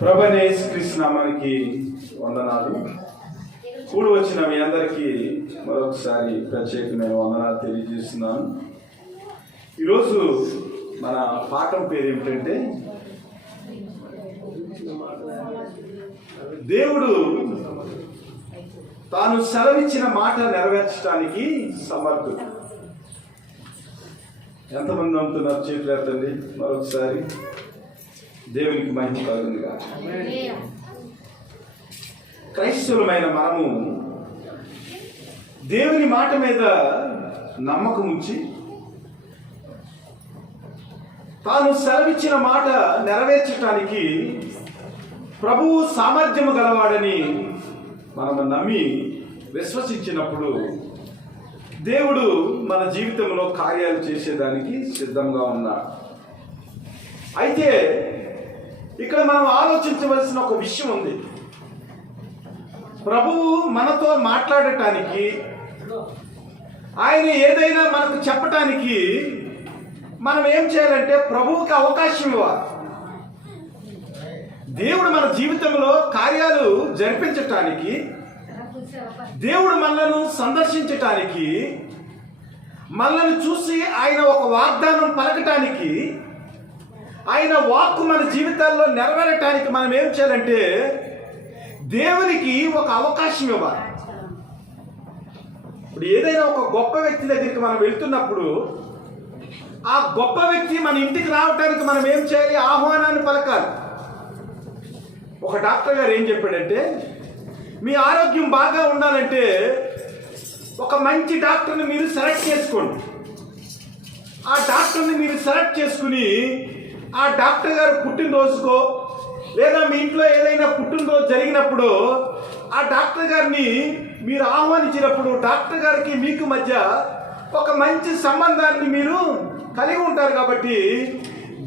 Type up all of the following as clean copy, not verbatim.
ప్రభువైన యేసుక్రీస్తు నామానికి వందనాలు. కూడి వచ్చిన మీ అందరికీ మరొకసారి ప్రత్యేకమైన వందనాలు తెలియజేస్తున్నాను. ఈరోజు మన పాఠం పేరు ఏమిటంటే, దేవుడు తాను సెలవిచ్చిన మాట నెరవేర్చడానికి సమర్థుడు. ఎంతమంది నమ్ముతున్నారు? చేతులు ఎత్తండి. మరొకసారి దేవునికి మహిమ కలుగునుగా. క్రైస్తవులమైన మనము దేవుని మాట మీద నమ్మకం ఉంచి తాను సెలవిచ్చిన మాట నెరవేర్చడానికి ప్రభువు సామర్థ్యము గలవాడని మనము నమ్మి విశ్వసించినప్పుడు దేవుడు మన జీవితంలో కార్యాలు చేసేదానికి సిద్ధంగా ఉన్నాడు. అయితే ఇక్కడ మనం ఆలోచించవలసిన ఒక విషయం ఉంది. ప్రభువు మనతో మాట్లాడటానికి, ఆయన ఏదైనా మనకు చెప్పటానికి మనం ఏం చేయాలంటే ప్రభువుకి అవకాశం ఇవ్వాలి. దేవుడు మన జీవితంలో కార్యాలు జరిపించటానికి, దేవుడు మనలను సందర్శించటానికి, మనల్ని చూసి ఆయన ఒక వాగ్దానం పలకటానికి, ఆయన వాక్కు మన జీవితాల్లో నెరవేరటానికి మనం ఏం చేయాలంటే దేవునికి ఒక అవకాశం ఇవ్వాలి. ఇప్పుడు ఏదైనా ఒక గొప్ప వ్యక్తి దగ్గరికి మనం వెళ్తున్నప్పుడు ఆ గొప్ప వ్యక్తి మన ఇంటికి రావడానికి మనం ఏం చేయాలి? ఆహ్వానాన్ని పలకాలి. ఒక డాక్టర్ గారు ఏం చెప్పాడంటే, మీ ఆరోగ్యం బాగా ఉండాలంటే ఒక మంచి డాక్టర్ని మీరు సెలెక్ట్ చేసుకోండి. ఆ డాక్టర్ని మీరు సెలెక్ట్ చేసుకుని ఆ డాక్టర్ గారు పుట్టినరోజుకో లేదా మీ ఇంట్లో ఏదైనా పుట్టినరోజు జరిగినప్పుడు ఆ డాక్టర్ గారిని మీరు ఆహ్వానించినప్పుడు డాక్టర్ గారికి మీకు మధ్య ఒక మంచి సంబంధాన్ని మీరు కలిగి ఉంటారు. కాబట్టి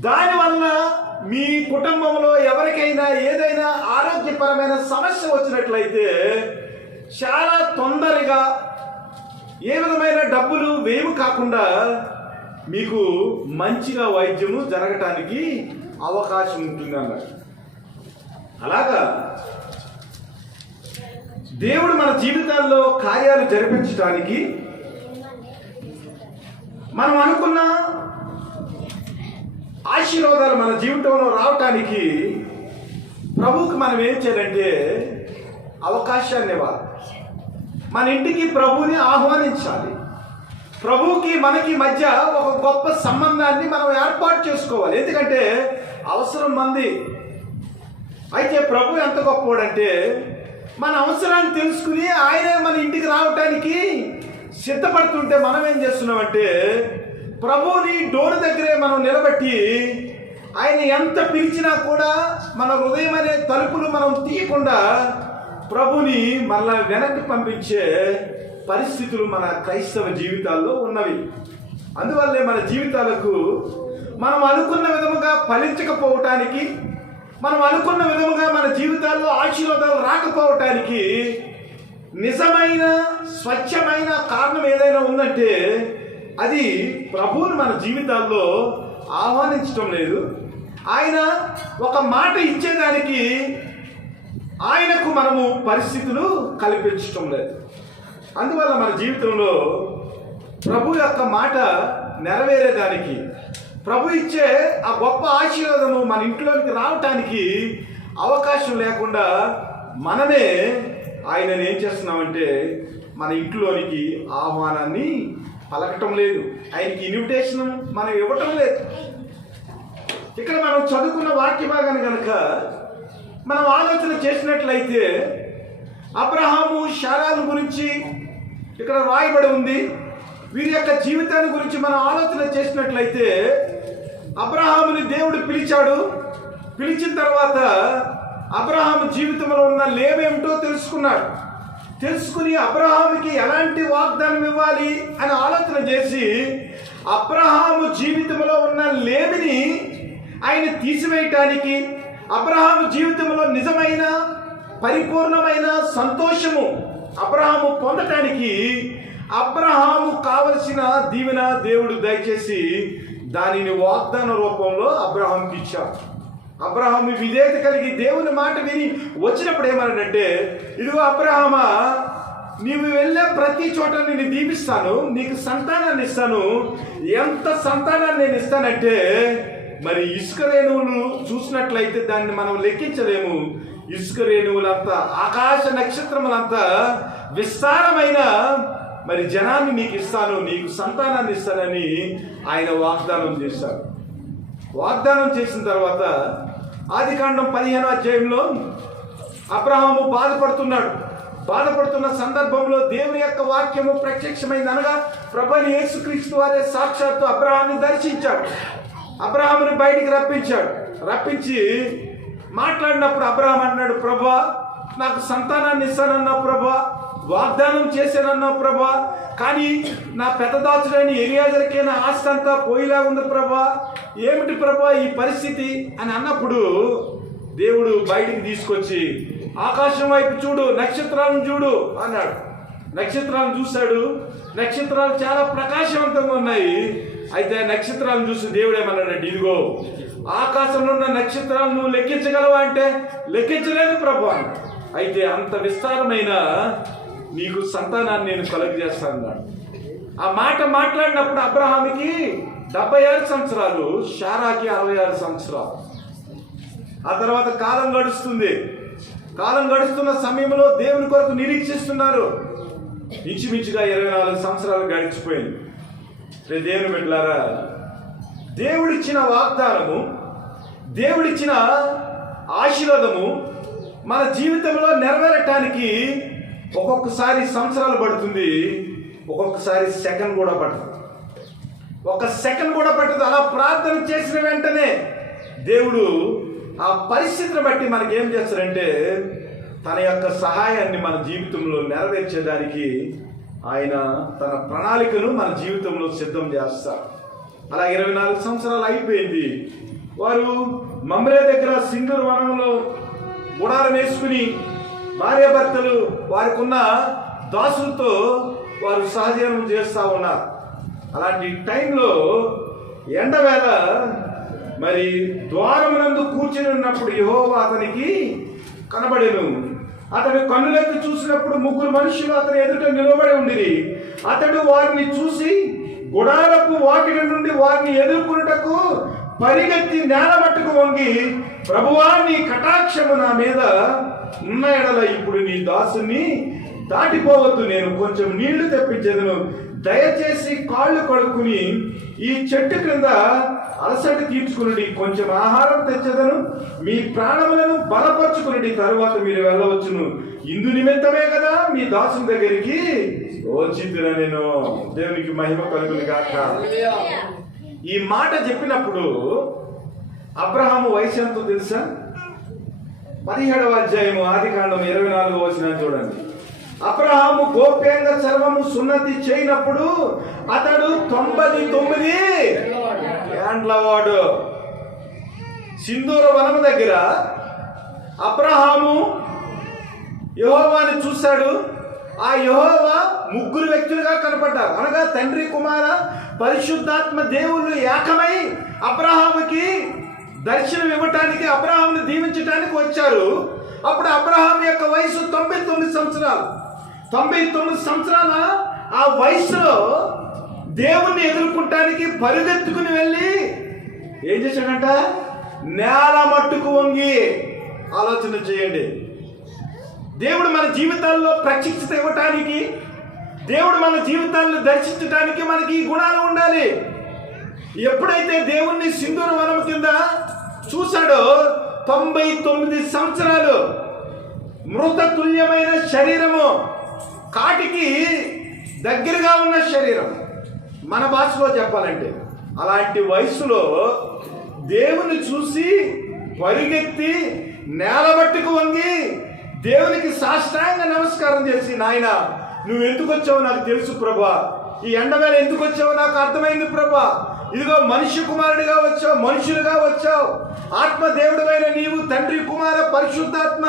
దానివల్ల మీ కుటుంబంలో ఎవరికైనా ఏదైనా ఆరోగ్యపరమైన సమస్య వచ్చినట్లయితే చాలా తొందరగా ఏ విధమైన డబ్బులు వేము కాకుండా మీకు మంచిగా వైద్యము జరగటానికి అవకాశం ఉంటుంది అన్నారు. అలాగా దేవుడు మన జీవితాల్లో కార్యాలు జరిపించడానికి, మనం అనుకున్న ఆశీర్వాదాలు మన జీవితంలో రావటానికి ప్రభువుకి మనం ఏం చేయాలంటే అవకాశాన్ని ఇవ్వాలి. మన ఇంటికి ప్రభువుని ఆహ్వానించాలి. ప్రభువుకి మనకి మధ్య ఒక గొప్ప సంబంధాన్ని మనం ఏర్పాటు చేసుకోవాలి. ఎందుకంటే అవసరం మంది. అయితే ప్రభు ఎంత గొప్పవాడంటే మన అవసరాన్ని తెలుసుకుని ఆయనే మన ఇంటికి రావటానికి సిద్ధపడుతుంటే మనం ఏం చేస్తున్నామంటే ప్రభువుని డోర్ దగ్గరే మనం నిలబెట్టి ఆయన ఎంత పిలిచినా కూడా మన హృదయం అనే తలుపులు మనం తీయకుండా ప్రభుని మళ్ళా వెనక్కి పంపించే పరిస్థితులు మన క్రైస్తవ జీవితాల్లో ఉన్నవి. అందువల్లే మన జీవితాలకు మనం అనుకున్న విధముగా ఫలించకపోవటానికి, మనం అనుకున్న విధముగా మన జీవితాల్లో ఆశీర్వాదాలు రాకపోవటానికి నిజమైన స్వచ్ఛమైన కారణం ఏదైనా ఉందంటే అది ప్రభువుని మన జీవితాల్లో ఆహ్వానించడం లేదు. ఆయన ఒక మాట ఇచ్చేదానికి ఆయనకు మనము పరిస్థితులు కల్పించటం లేదు. అందువల్ల మన జీవితంలో ప్రభు యొక్క మాట నెరవేరేదానికి, ప్రభు ఇచ్చే ఆ గొప్ప ఆశీర్వాదము మన ఇంట్లోకి రావటానికి అవకాశం లేకుండా మనమే ఆయనను ఏం చేస్తున్నామంటే మన ఇంట్లోనికి ఆహ్వానాన్ని పలకటం లేదు. ఆయనకి ఇన్విటేషన్ మనం ఇవ్వటం లేదు. ఇక్కడ మనం చదువుకున్న వాక్య భాగాన్ని కనుక మనం ఆలోచన చేసినట్లయితే అబ్రహాము శారాల గురించి ఇక్కడ రాయబడి ఉంది. వీరి యొక్క జీవితాన్ని గురించి మనం ఆలోచన చేసినట్లయితే అబ్రహాముని దేవుడు పిలిచాడు. పిలిచిన తర్వాత అబ్రహాము జీవితంలో ఉన్న లేవేమిటో తెలుసుకున్నాడు. తెలుసుకుని అబ్రహాముకి ఎలాంటి వాగ్దానం ఇవ్వాలి అని ఆలోచన చేసి అబ్రహాము జీవితంలో ఉన్న లేమిని ఆయన తీసివేయటానికి, అబ్రహాము జీవితంలో నిజమైన పరిపూర్ణమైన సంతోషము అబ్రహాము పొందటానికి అబ్రహాము కావలసిన దీవెన దేవుడు దయచేసి దానిని వాగ్దాన రూపంలో అబ్రహాముకి ఇచ్చాడు. అబ్రహాము విధేయత కలిగి దేవుని మాట విని వచ్చినప్పుడు ఏమన్నాడంటే, ఇదిగో అబ్రహామా, నీవు వెళ్ళే ప్రతి చోట నేను దీవిస్తాను, నీకు సంతానాన్ని ఇస్తాను. ఎంత సంతానాన్ని నేను ఇస్తానంటే, మరి ఇసుక రేణువులు చూసినట్లయితే దాన్ని మనం లెక్కించలేము. ఇసుక రేణువులంతా, ఆకాశ నక్షత్రములంతా విస్తారమైన మరి జనాన్ని నీకు ఇస్తాను, నీకు సంతానాన్ని ఇస్తానని ఆయన వాగ్దానం చేశారు. వాగ్దానం చేసిన తర్వాత ఆదికాండం 15వ అధ్యాయంలో అబ్రహాము బాధపడుతున్న సందర్భంలో దేవుని యొక్క వాక్యము ప్రత్యక్షమైంది. అనగా ప్రభువైన యేసుక్రీస్తు వారే సాక్షాత్తు అబ్రహాముని దర్శించాడు, అబ్రహాముని బయటికి రప్పించి మాట్లాడినప్పుడు అబ్రహాం అన్నాడు, ప్రభువా, నాకు సంతానాన్ని ఇస్తానన్నావు ప్రభువా, వాగ్దానం చేశానన్నావు ప్రభువా, కానీ నా పెద్దదాచుడైన ఎలియాజరుకే నా ఆస్తి అంతా పోయిలా ఉంది ప్రభువా, ఏమిటి ప్రభువా ఈ పరిస్థితి అని అన్నప్పుడు దేవుడు బయటికి తీసుకొచ్చి ఆకాశం వైపు చూడు, నక్షత్రాలను చూడు అన్నాడు. నక్షత్రాలను చూశాడు. నక్షత్రాలు చాలా ప్రకాశవంతంగా ఉన్నాయి. అయితే నక్షత్రాలను చూసి దేవుడు ఏమన్నాడంటే, ఇదిగో ఆకాశంలో ఉన్న నక్షత్రాలను నువ్వు లెక్కించగలవా అంటే లెక్కించలేదు ప్రభు అన్నాడు. అయితే అంత విస్తారమైన నీకు సంతానాన్ని నేను కలుగజేస్తాను అన్నాడు. ఆ మాట మాట్లాడినప్పుడు అబ్రహాముకి 76 సంవత్సరాలు, శారాకి 66 సంవత్సరాలు. ఆ తర్వాత కాలం గడుస్తున్న సమయంలో దేవుని కొరకు నిరీక్షిస్తున్నారు. ఇంచుమించుగా 24 సంవత్సరాలు గడిచిపోయింది. దేవుని బిడ్డలారా, దేవుడిచ్చిన వాగ్దానము, దేవుడిచ్చిన ఆశీర్వాదము మన జీవితంలో నెరవేరటానికి ఒక్కొక్కసారి సంవత్సరాలు పడుతుంది, ఒక్కొక్కసారి సెకండ్ కూడా పడుతుంది. ఒక సెకండ్ కూడా పడుతుంది. అలా ప్రార్థన చేసిన వెంటనే దేవుడు ఆ పరిస్థితిని బట్టి మనకి ఏం చేస్తాడంటే, తన యొక్క సహాయాన్ని మన జీవితంలో నెరవేర్చేదానికి ఆయన తన ప్రణాళికను మన జీవితంలో సిద్ధం చేస్తారు. అలా 24 సంవత్సరాలు అయిపోయింది. వారు మమ్రే దగ్గర సింధూర్ వనంలో గుడారం వేసుకుని భార్యాభర్తలు వారికి ఉన్న దాసులతో వారు సహజీవనం చేస్తూ ఉన్నారు. అలాంటి టైంలో ఎండవేళ మరి ద్వారమునందు కూర్చుని ఉన్నప్పుడు యెహోవా అతనికి కనబడెను. అతడు కన్నులెత్తి చూసినప్పుడు 3 మనుషులు అతని ఎదుట నిలబడి ఉండిరి. అతడు వారిని చూసి గుడారపు వాకిలి నుండి వారిని ఎదుర్కొనుటకు పరిగెత్తి నేల మట్టుకు వంగి, ప్రభువా, నీ కటాక్షము నా మీద ఉన్న ఎడల ఇప్పుడు నీ దాసుని దాటిపోవద్దు, నేను కొంచెం నీళ్లు తెప్పించేదను, దయచేసి కాళ్ళు కడుక్కుని ఈ చెట్టు క్రింద అలసట తీర్చుకుని కొంచెం ఆహారం తెచ్చదను, మీ ప్రాణములను బలపరుచుకుని తరువాత మీరు వెళ్ళవచ్చును, ఇందు నిమిత్తమే కదా మీ దాసుని దగ్గరికి వచ్చిందిరా నేను. దేవునికి మహిమ కలుగును గాక. ఈ మాట చెప్పినప్పుడు అబ్రహాము వయసు ఎంతో తెలుసా? 17వ అధ్యాయము ఆదికాండం 24వ వచనం చూడండి. అబ్రహాము గోప్యంగా సర్వము సున్నతి చేయనప్పుడు అతడు 99 ఏండ్లవాడు. సింధూర వనము దగ్గర అబ్రహాము యెహోవాని చూశాడు. ఆ యెహోవా 3 వ్యక్తులుగా కనపడ్డారు. అనగా తండ్రి, కుమార, పరిశుద్ధాత్మ దేవుళ్ళు ఏకమై అబ్రహాముకి దర్శనం ఇవ్వటానికి, అబ్రహాముని దీవించడానికి వచ్చారు. అప్పుడు అబ్రహాం యొక్క వయసు 99 సంవత్సరాలు. 99 సంవత్సరాల ఆ వయసులో దేవుణ్ణి ఎదుర్కొంటానికి పరుగెత్తుకుని వెళ్ళి ఏం చేశాడంట? నేల మట్టుకు వంగి. ఆలోచన చేయండి. దేవుడు మన జీవితాల్లో ప్రత్యక్షత ఇవ్వటానికి, దేవుడు మన జీవితాలను దర్శించడానికి మనకి ఈ గుణాలు ఉండాలి. ఎప్పుడైతే దేవుణ్ణి సింధూర వనం కింద చూశాడో 99 సంవత్సరాలు, మృత తుల్యమైన శరీరము, కాటికి దగ్గరగా ఉన్న శరీరం, మన భాషలో చెప్పాలంటే అలాంటి వయసులో దేవుని చూసి పరిగెత్తి నేలబట్టుకు వంగి దేవునికి సాష్టాంగ నమస్కారం చేసి, నాయన నువ్వు ఎందుకు వచ్చావు నాకు తెలుసు ప్రభా, ఈ ఎండవేళ ఎందుకు వచ్చావు నాకు అర్థమైంది ప్రభా, ఇదిగో మనిషి కుమారుడిగా వచ్చావు, మనుషులుగా వచ్చావు, ఆత్మ దేవుడివైన నీవు తండ్రి, కుమార, పరిశుద్ధాత్మ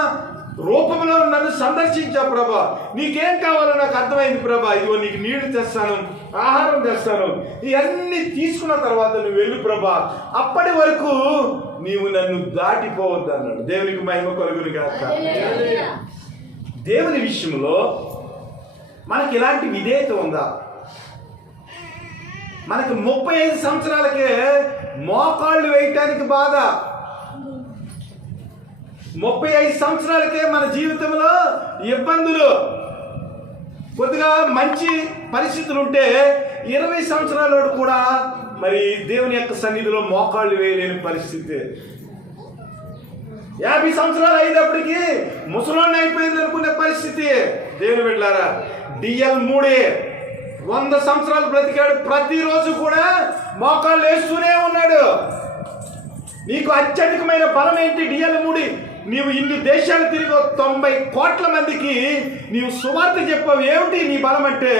రూపంలో నన్ను సందర్శించావు ప్రభా. నీకేం కావాలో నాకు అర్థమైంది ప్రభా. ఇదిగో నీకు నీళ్లు తెస్తాను, ఆహారం తెస్తాను, ఇవన్నీ తీసుకున్న తర్వాత నువ్వు వెళ్ళు ప్రభా. అప్పటి వరకు నీవు నన్ను దాటిపోవద్దు అన్నాడు. దేవునికి మహిమ కలుగును గాక. దేవుని విషయంలో మనకి ఇలాంటి విధేయత ఉందా? మనకి 35 సంవత్సరాలకే మోకాళ్ళు వేయటానికి బాధ, 35 సంవత్సరాలకే మన జీవితంలో ఇబ్బందులు, కొద్దిగా మంచి పరిస్థితులు ఉంటే 20 సంవత్సరాల కూడా మరి దేవుని యొక్క సన్నిధిలో మోకాళ్ళు వేయలేని పరిస్థితి. 50 సంవత్సరాలు అయినప్పటికీ ముసలోని అయిపోయింది అనుకునే పరిస్థితి. దేవుని బిడ్డలారా, డిఎల్ మూడే 100 సంవత్సరాలు బ్రతికాడు. ప్రతిరోజు కూడా మోకాళ్ళు వేస్తూనే ఉన్నాడు. నీకు అత్యధికమైన బలం ఏంటి? డిఎల్ మూడి. నీవు ఇన్ని దేశాలు తిరిగి 90 కోట్ల మందికి నీవు సువార్త చెప్పావు. ఏమిటి నీ బలం అంటే?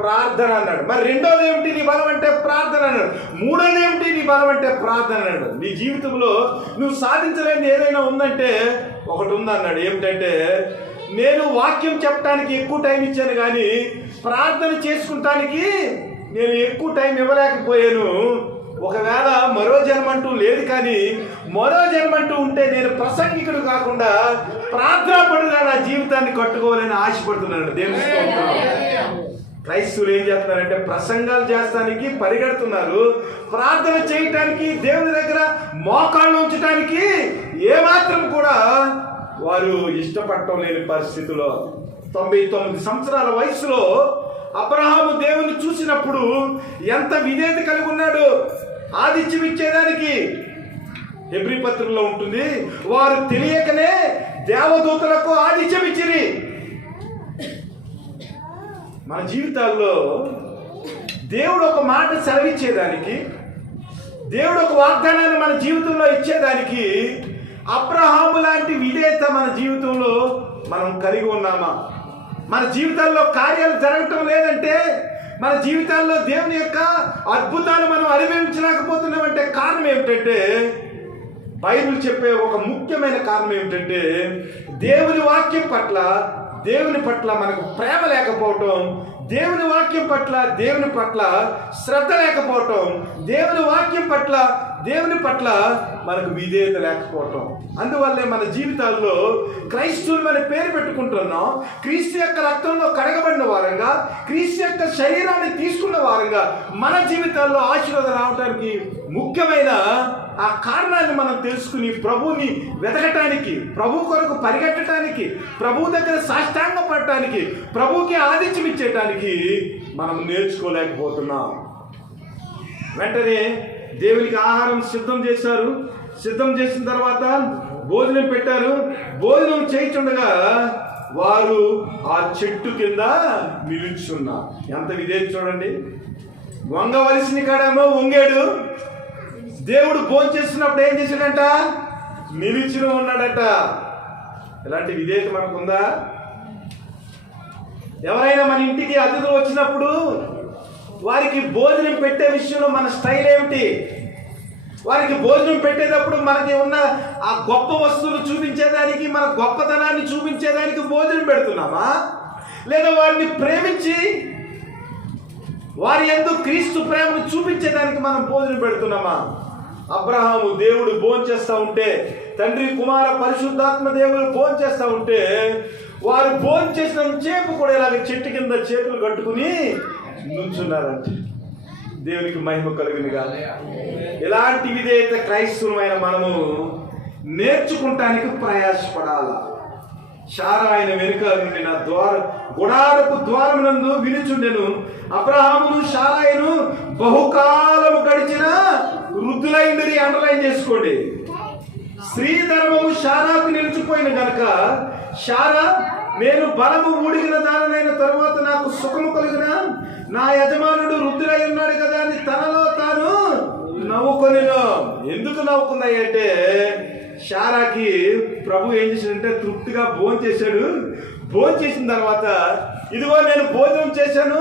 ప్రార్థన అన్నాడు. మరి రెండోది ఏమిటి నీ బలం అంటే? ప్రార్థన అన్నాడు. మూడోది ఏమిటి నీ బలం అంటే? ప్రార్థన అన్నాడు. నీ జీవితంలో నువ్వు సాధించలేని ఏదైనా ఉందంటే ఒకటి ఉందన్నాడు. ఏమిటంటే, నేను వాక్యం చెప్పడానికి ఎక్కువ టైం ఇచ్చాను కానీ ప్రార్థన చేసుకుంటానికి నేను ఎక్కువ టైం ఇవ్వలేకపోయాను. ఒకవేళ మరో జన్మంటూ లేదు, కానీ మరో జన్మంటూ ఉంటే నేను ప్రసంగికుడు కాకుండా ప్రార్థనాపరుడుగా నా జీవితాన్ని కట్టుకోవాలని ఆశపడుతున్నాను. దేవుని స్తోత్రం. క్రైస్తవులు ఏం చేస్తున్నారంటే ప్రసంగాలు చేస్తానికి పరిగెడుతున్నారు, ప్రార్థన చేయటానికి దేవుని దగ్గర మోకాళ్ళు ఉంచడానికి ఏమాత్రం కూడా వారు ఇష్టపడటం లేని పరిస్థితిలో 99 సంవత్సరాల వయసులో అబ్రహాము దేవుని చూసినప్పుడు ఎంత విధేయత కలిగి ఉన్నాడు. ఆదిత్యం ఇచ్చేదానికి హెబ్రీ పత్రికలో ఉంటుంది, వారు తెలియకనే దేవదూతలకు ఆదిత్యం ఇచ్చిరి. మన జీవితాల్లో దేవుడు ఒక మాట సెలవిచ్చేదానికి, దేవుడు ఒక వాగ్దానాన్ని మన జీవితంలో ఇచ్చేదానికి అబ్రహాము లాంటి విధేయత మన జీవితంలో మనం కలిగి ఉన్నామా? మన జీవితాల్లో కార్యాలు జరగటం లేదంటే, మన జీవితాల్లో దేవుని యొక్క అద్భుతాలు మనం అనుభవించలేకపోతున్నామంటే కారణం ఏమిటంటే, బైబిల్ చెప్పే ఒక ముఖ్యమైన కారణం ఏమిటంటే దేవుని వాక్యం పట్ల, దేవుని పట్ల మనకు ప్రేమ లేకపోవటం, దేవుని వాక్యం పట్ల దేవుని పట్ల శ్రద్ధ లేకపోవటం, దేవుని వాక్యం పట్ల దేవుని పట్ల మనకు విధేయత లేకపోవటం. అందువల్లే మన జీవితాల్లో క్రైస్తవులు అనే పేరు పెట్టుకుంటున్నాం. క్రీస్తు యొక్క రక్తంలో కడగబడిన వారంగా, క్రీస్తు యొక్క శరీరాన్ని తీసుకున్న వారంగా మన జీవితాల్లో ఆశీర్వాదం రావడానికి ముఖ్యమైన ఆ కారణాన్ని మనం తెలుసుకుని ప్రభువుని వెతకటానికి, ప్రభు కొరకు పరిగెట్టడానికి, ప్రభు దగ్గర సాష్టాంగ పడటానికి, ప్రభువుకి ఆదిత్యం ఇచ్చేయటానికి మనం నేర్చుకోలేకపోతున్నాం. వెంటనే దేవునికి ఆహారం సిద్ధం చేశారు. సిద్ధం చేసిన తర్వాత భోజనం పెట్టారు. భోజనం చేయించుండగా వారు ఆ చెట్టు కింద నిలుచున్నారు. ఎంత విధేయత చూడండి. వంగవలసిన కాడేమో వంగాడు. దేవుడు భోజనం చేస్తున్నప్పుడు ఏం చేశాడంట? నిలిచిన ఉన్నాడట. ఇలాంటి విధేయత మనకుందా? ఎవరైనా మన ఇంటికి అతిథులు వచ్చినప్పుడు వారికి భోజనం పెట్టే విషయంలో మన స్టైల్ ఏమిటి? వారికి భోజనం పెట్టేటప్పుడు మనకి ఉన్న ఆ గొప్ప వస్తువులు చూపించేదానికి, మన గొప్పతనాన్ని చూపించేదానికి భోజనం పెడుతున్నామా? లేదా వారిని ప్రేమించి వారి యందు క్రీస్తు ప్రేమను చూపించేదానికి మనం భోజనం పెడుతున్నామా? అబ్రహాము దేవుడు భోంచేస్తూ ఉంటే, తండ్రి కుమార పరిశుద్ధాత్మ దేవుడు భోంచేస్తూ ఉంటే, వారు భోంచేసిన చేపు కూడా ఇలాగ చెట్టు కింద చేతులు కట్టుకుని నుంచున్నారంటే దేవునికి మహిమ కలుగును గాక. ఇలాంటి విధేయత క్రైస్తవులమైన మనము నేర్చుకుంటానికి ప్రయాసపడాలా. శారా ఆయన వెనుక నుండి నా గుడారపు ద్వారమునందు వినుచుండెను. అబ్రహామును శారాయును బహుకాలము గడిచిన వృద్ధులైందని అండర్లైన్ చేసుకోండి. స్త్రీ ధర్మము శారాకు నిలిచిపోయిన గనక శారా, నేను బలము ఊడిగిన దానైన తరువాత నాకు సుఖము కలిగిన నా యజమానుడు వృద్ధులై ఉన్నాడు కదా అని తనలో తాను నవ్వుకొనిను. ఎందుకు నవ్వుకుందాయి అంటే, శారాకి ప్రభు ఏం చేశాడంటే తృప్తిగా భోజనం చేశాడు. భోజనం చేసిన తర్వాత, ఇదిగో నేను భోజనం చేశాను,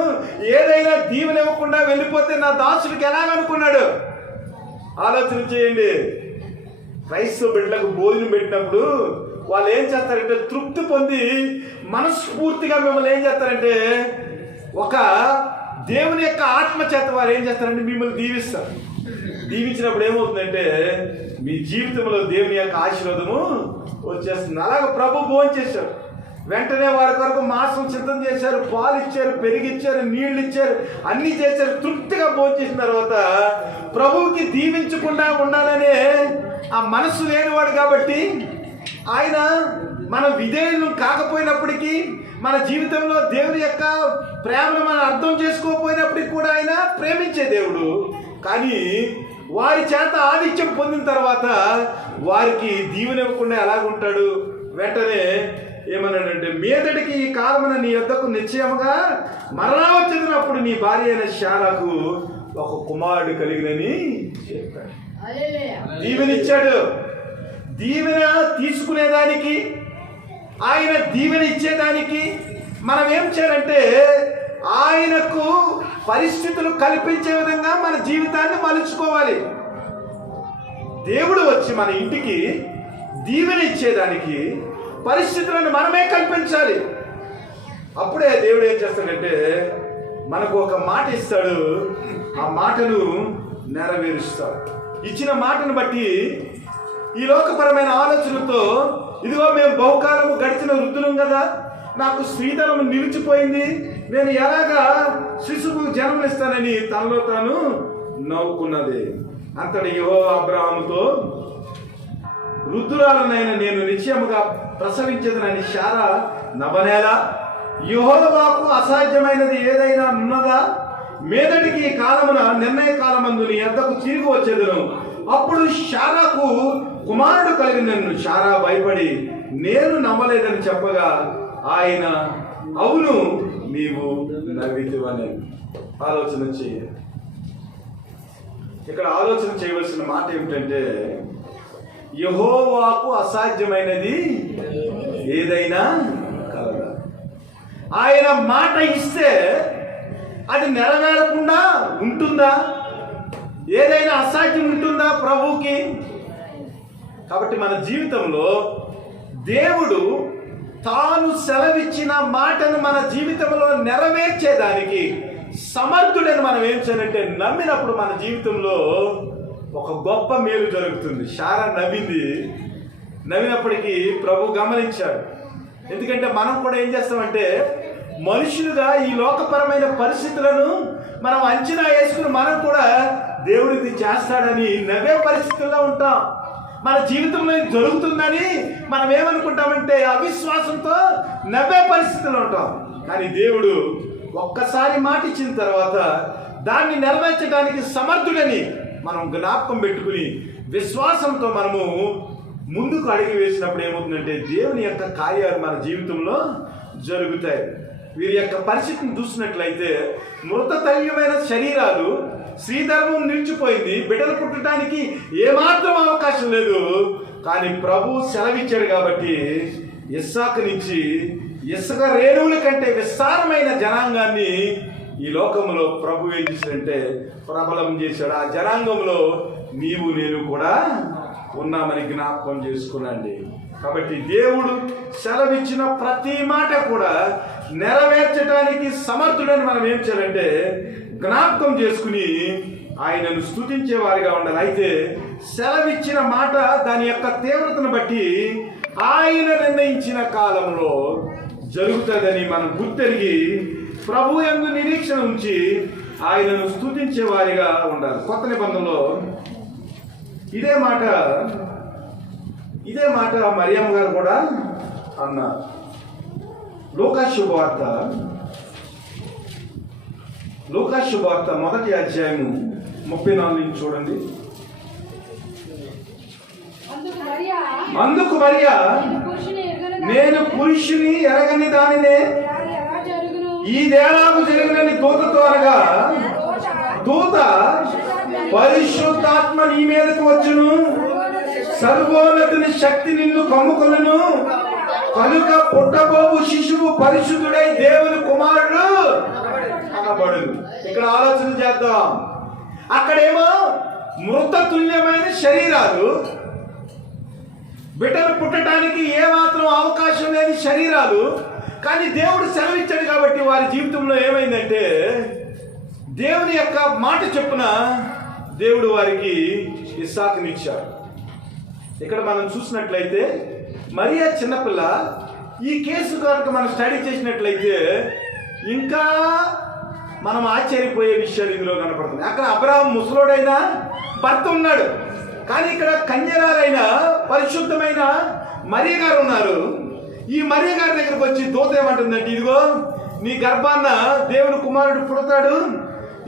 ఏదైనా దీవెన ఇవ్వకుండా వెళ్ళిపోతే నా దాసుడికి ఎలాగనుకున్నాడు? ఆలోచన చేయండి. క్రైస్తవ బిడ్డలకు భోజనం పెట్టినప్పుడు వాళ్ళు ఏం చేస్తారంటే తృప్తి పొంది మనస్ఫూర్తిగా మిమ్మల్ని ఏం చేస్తారంటే ఒక దేవుని యొక్క ఆత్మ చేత వారు ఏం చేస్తారంటే మిమ్మల్ని దీవిస్తారు. దీవించినప్పుడు ఏమవుతుందంటే మీ జీవితంలో దేవుని యొక్క ఆశీర్వాదము వచ్చేస్తుంది. అలాగే ప్రభు భోజనం చేశారు, వెంటనే వారి కొరకు మాంసం సిద్ధం చేశారు, పాలు ఇచ్చారు, పెరిగిచ్చారు, నీళ్లు ఇచ్చారు, అన్ని చేశారు. తృప్తిగా భోజనం చేసిన తర్వాత ప్రభువుకి దీవించకుండా ఉండాలనే ఆ మనస్సు లేనివాడు కాబట్టి ఆయన మన విధేయులు కాకపోయినప్పటికీ, మన జీవితంలో దేవుని యొక్క ప్రేమను మనం అర్థం చేసుకోకపోయినప్పటికీ కూడా ఆయన ప్రేమించే దేవుడు. కానీ వారి చేత ఆతిథ్యం పొందిన తర్వాత వారికి దీవెన ఇవ్వకుండా ఎలాగుంటాడు? వెంటనే ఏమన్నాడంటే, మీదటికి ఈ కాలమున నీ యొద్దకు నిశ్చయముగా మరలా వచ్చినప్పుడు నీ భార్య అయిన శారాకు ఒక కుమారుడు కలిగినని చెప్పాడు. దీవెనిచ్చాడు. దీవెన తీసుకునేదానికి, ఆయన దీవెన ఇచ్చేదానికి మనం ఏం చేయాలంటే ఆయనకు పరిస్థితులు కల్పించే విధంగా మన జీవితాన్ని మలుచుకోవాలి. దేవుడు వచ్చి మన ఇంటికి దీవెన ఇచ్చేదానికి పరిస్థితులను మనమే కల్పించాలి. అప్పుడే దేవుడు ఏం చేస్తాడంటే మనకు ఒక మాట ఇస్తాడు, ఆ మాటను నెరవేరుస్తాడు. ఇచ్చిన మాటను బట్టి ఈ లోకపరమైన ఆలోచనలతో, ఇదిగో మేము బహుకాలము గడిచిన వృద్ధులం కదా, నాకు స్త్రీధనం నిలిచిపోయింది, నేను ఎలాగా శిశువు జన్మనిస్తానని తనలో తాను నవ్వుకున్నది. అంతటి యెహోవా అబ్రాహాముతో, వృద్ధురాలనైన నేను నిశ్చయముగా ప్రసవించదనని శారా నవ్వనేలా? యెహోవాకు అసాధ్యమైనది ఏదైనా ఉన్నదా? మీదటికి ఈ కాలమున నిర్ణయ కాలమందు నీ యొద్దకు తిరిగి వచ్చేదను. అప్పుడు శారాకు కుమారుడు కలిగినను. శారా భయపడి నేను నమ్మలేదని చెప్పగా ఆయన అవును నీవు నవ్వితివని. ఆలోచన చేయాలి. ఇక్కడ ఆలోచన చేయవలసిన మాట ఏమిటంటే, యెహోవాకు అసాధ్యమైనది ఏదైనా కలదా? ఆయన మాట ఇస్తే అది నెరవేరకుండా ఉంటుందా? ఏదైనా అసాధ్యం ఉంటుందా ప్రభువుకి? కాబట్టి మన జీవితంలో దేవుడు తాను సెలవిచ్చిన మాటను మన జీవితంలో నెరవేర్చేదానికి సమర్థుడని మనం ఏం చేయాలంటే నమ్మినప్పుడు మన జీవితంలో ఒక గొప్ప మేలు జరుగుతుంది. శారా నవ్వింది. నవ్వినప్పటికీ ప్రభు గమనించాడు. ఎందుకంటే మనం కూడా ఏం చేస్తామంటే మనుషులుగా ఈ లోకపరమైన పరిస్థితులను మనం అంచనా వేసుకుని మనం కూడా దేవుడికి చేస్తాడని నవ్వే పరిస్థితుల్లో ఉంటాం. మన జీవితంలో జరుగుతుందని మనం ఏమనుకుంటామంటే అవిశ్వాసంతో నవ్వే పరిస్థితుల్లో ఉంటాం. కానీ దేవుడు ఒక్కసారి మాట ఇచ్చిన తర్వాత దాన్ని నెరవేర్చడానికి సమర్థుడని మనం జ్ఞాపకం పెట్టుకుని విశ్వాసంతో మనము ముందుకు అడుగు వేసినప్పుడు ఏమవుతుందంటే దేవుని యొక్క కార్యాలు మన జీవితంలో జరుగుతాయి. వీరి యొక్క పరిస్థితిని చూసినట్లయితే మృతతల్యమైన శరీరాలు, శ్రీధర్మం నిలిచిపోయింది, బిడ్డలు పుట్టడానికి ఏమాత్రం అవకాశం లేదు. కానీ ప్రభు సెలవిచ్చాడు కాబట్టి ఇస్సాకు నుంచి ఇసుక రేణువుల కంటే విస్తారమైన జనాంగాన్ని ఈ లోకంలో ప్రభు ఏం చేశాడంటే ప్రబలం చేశాడు. ఆ జనాంగంలో నీవు నేను కూడా ఉన్నామని జ్ఞాపకం చేసుకున్నాండి. కాబట్టి దేవుడు సెలవిచ్చిన ప్రతి మాట కూడా నెరవేర్చడానికి సమర్థుడని మనం ఏం చేయాలంటే జ్ఞాపకం చేసుకుని ఆయనను స్తుతించే వారిగా ఉండాలి. అయితే సెలవిచ్చిన మాట దాని యొక్క తీవ్రతను బట్టి ఆయన నిర్ణయించిన కాలంలో జరుగుతుందని మనం గుర్తెరిగి ప్రభు యందు నిరీక్షణ ఉంచి ఆయనను స్తుతించే వారిగా ఉండాలి. కొత్త నిబంధనలో ఇదే మాట మరియమ్మ గారు కూడా అన్నారు. లూకా శుభవార్త మొదటి అధ్యాయము 34 నుంచి చూడండి. అందుకు మరియా నేను పురుషుని ఎరగని దానినే ఈదేలాగు జరిగినని దూతతో అనగా, దూత పరిశుద్ధాత్మ నీ మీదకి వచ్చును, సర్వోన్నతుని శక్తి నిన్ను కమ్ముకొనును, కనుక పుట్టబోవు శిశువు పరిశుద్ధుడై దేవుని కుమారుడు అనబడును. ఇక్కడ ఆలోచన చేద్దాం. అక్కడేమో మృత తుల్యమైన శరీరాలు, బిడ్డలు పుట్టడానికి ఏమాత్రం అవకాశం లేని శరీరాలు, కానీ దేవుడు సెలవిచ్చాడు కాబట్టి వారి జీవితంలో ఏమైందంటే దేవుని యొక్క మాట చొప్పున దేవుడు వారికి ఇస్సాకునిచ్చాడు. ఇక్కడ మనం చూసినట్లయితే మరియా చిన్నపిల్ల. ఈ కేసు కనుక మనం స్టడీ చేసినట్లయితే ఇంకా మనం ఆశ్చర్యపోయే విషయాలు ఇందులో కనపడుతుంది. అక్కడ అబ్రహాం ముసలోడైనా భర్త ఉన్నాడు, కానీ ఇక్కడ కన్యరాలైన పరిశుద్ధమైన మరియ గారు ఉన్నారు. ఈ మరియ గారి దగ్గరకు వచ్చి దూత ఏమంటుందంటే, ఇదిగో నీ గర్భాన్న దేవుని కుమారుడు పుడతాడు,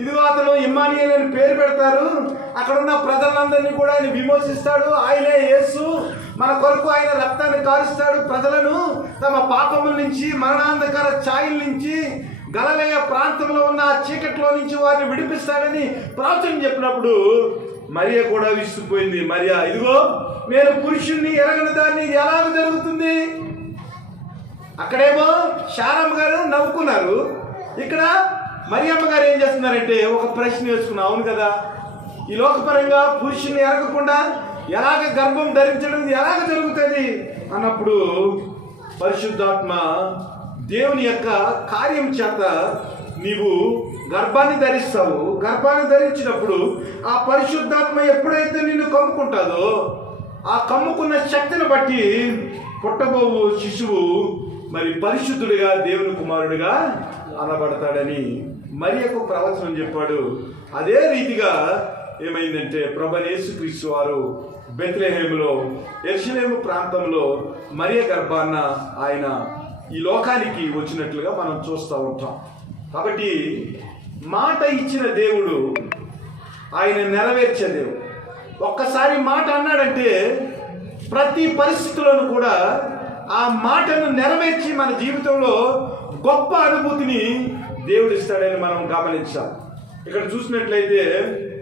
ఇదిగో అతను ఇమ్మానుయేలు అని పేరు పెడతారు, అక్కడ ఉన్న ప్రజలందరినీ కూడా ఆయన విమోచిస్తాడు, ఆయనే యేసు, మన కొరకు ఆయన రక్తాన్ని కారుస్తాడు, ప్రజలను తమ పాపముల నుంచి, మరణాంధకార ఛాయల నుంచి, గలిలయ ప్రాంతంలో ఉన్న చీకట్లో నుంచి వారిని విడిపిస్తాడని ప్రవచనం చెప్పినప్పుడు మరియ కూడా విసిగిపోయింది. మరియా, ఇదిగో నేను పురుషుణ్ణి ఎరగని దాన్ని ఎలాగ జరుగుతుంది? అక్కడేమో శారమ్మ గారు నవ్వుకున్నారు, ఇక్కడ మరియమ్మ గారు ఏం చేస్తున్నారంటే ఒక ప్రశ్న వేసుకున్నాం. అవును కదా, ఈ లోకపరంగా పురుషుని ఎరగకుండా ఎలాగ గర్భం ధరించడం ఎలాగ జరుగుతుంది అన్నప్పుడు పరిశుద్ధాత్మ దేవుని యొక్క కార్యం చేత నీవు గర్భాన్ని ధరిస్తావు. గర్భాన్ని ధరించినప్పుడు ఆ పరిశుద్ధాత్మ ఎప్పుడైతే నిన్ను కమ్ముకుంటుందో ఆ కమ్ముకున్న శక్తిని బట్టి పుట్టబోవు శిశువు మరి పరిశుద్ధుడిగా దేవుని కుమారుడిగా అనబడతాడని మరియకు ప్రవచనం చెప్పాడు. అదే రీతిగా ఏమైందంటే ప్రభువైన యేసుక్రీస్తు వారు బెత్లెహేములో యెరూషలేము ప్రాంతంలో మరియ గర్భాన్న ఆయన ఈ లోకానికి వచ్చినట్లుగా మనం చూస్తూ ఉంటాం. కాబట్టి మాట ఇచ్చిన దేవుడు ఆయన నెరవేర్చే దేవుడు. ఒక్కసారి మాట అన్నాడంటే ప్రతి పరిస్థితులను కూడా ఆ మాటను నెరవేర్చి మన జీవితంలో గొప్ప అనుభూతిని దేవుడు ఇస్తాడని మనం గమనించాలి. ఇక్కడ చూసినట్లయితే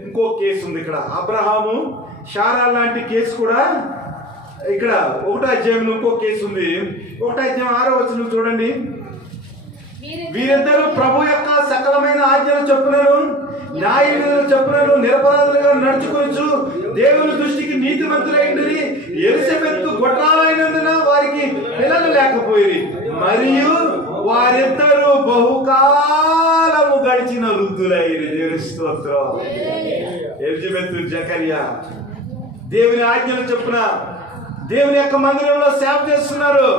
ఇంకో కేసు ఉంది. ఇక్కడ అబ్రహాము శారా లాంటి కేసు కూడా ఇక్కడ 1వ అధ్యాయంలో ఇంకో కేసు ఉంది. 1వ అధ్యాయం 6వ వచనం చూడండి. వీరిద్దరూ ప్రభు యొక్క సకలమైన ఆజ్ఞల చొప్పునను న్యాయ విధుల చొప్పునను నిరపరాధులుగా నడుచుకొనుచు దేవుని దృష్టికి నీతిమంతులైందని ఎలిజబెత్ గొడ్రాలైనందున వారికి పిల్లలు లేకపోయి మరియు వారిద్దరూ బహుకాలము గడిచిన వృద్ధులైరి. దేవుని స్తోత్రం. ఎలిజబెత్ జకరియా దేవుని ఆజ్ఞల చొప్పున దేవుని యొక్క మందిరంలో సేవ చేస్తున్నారు.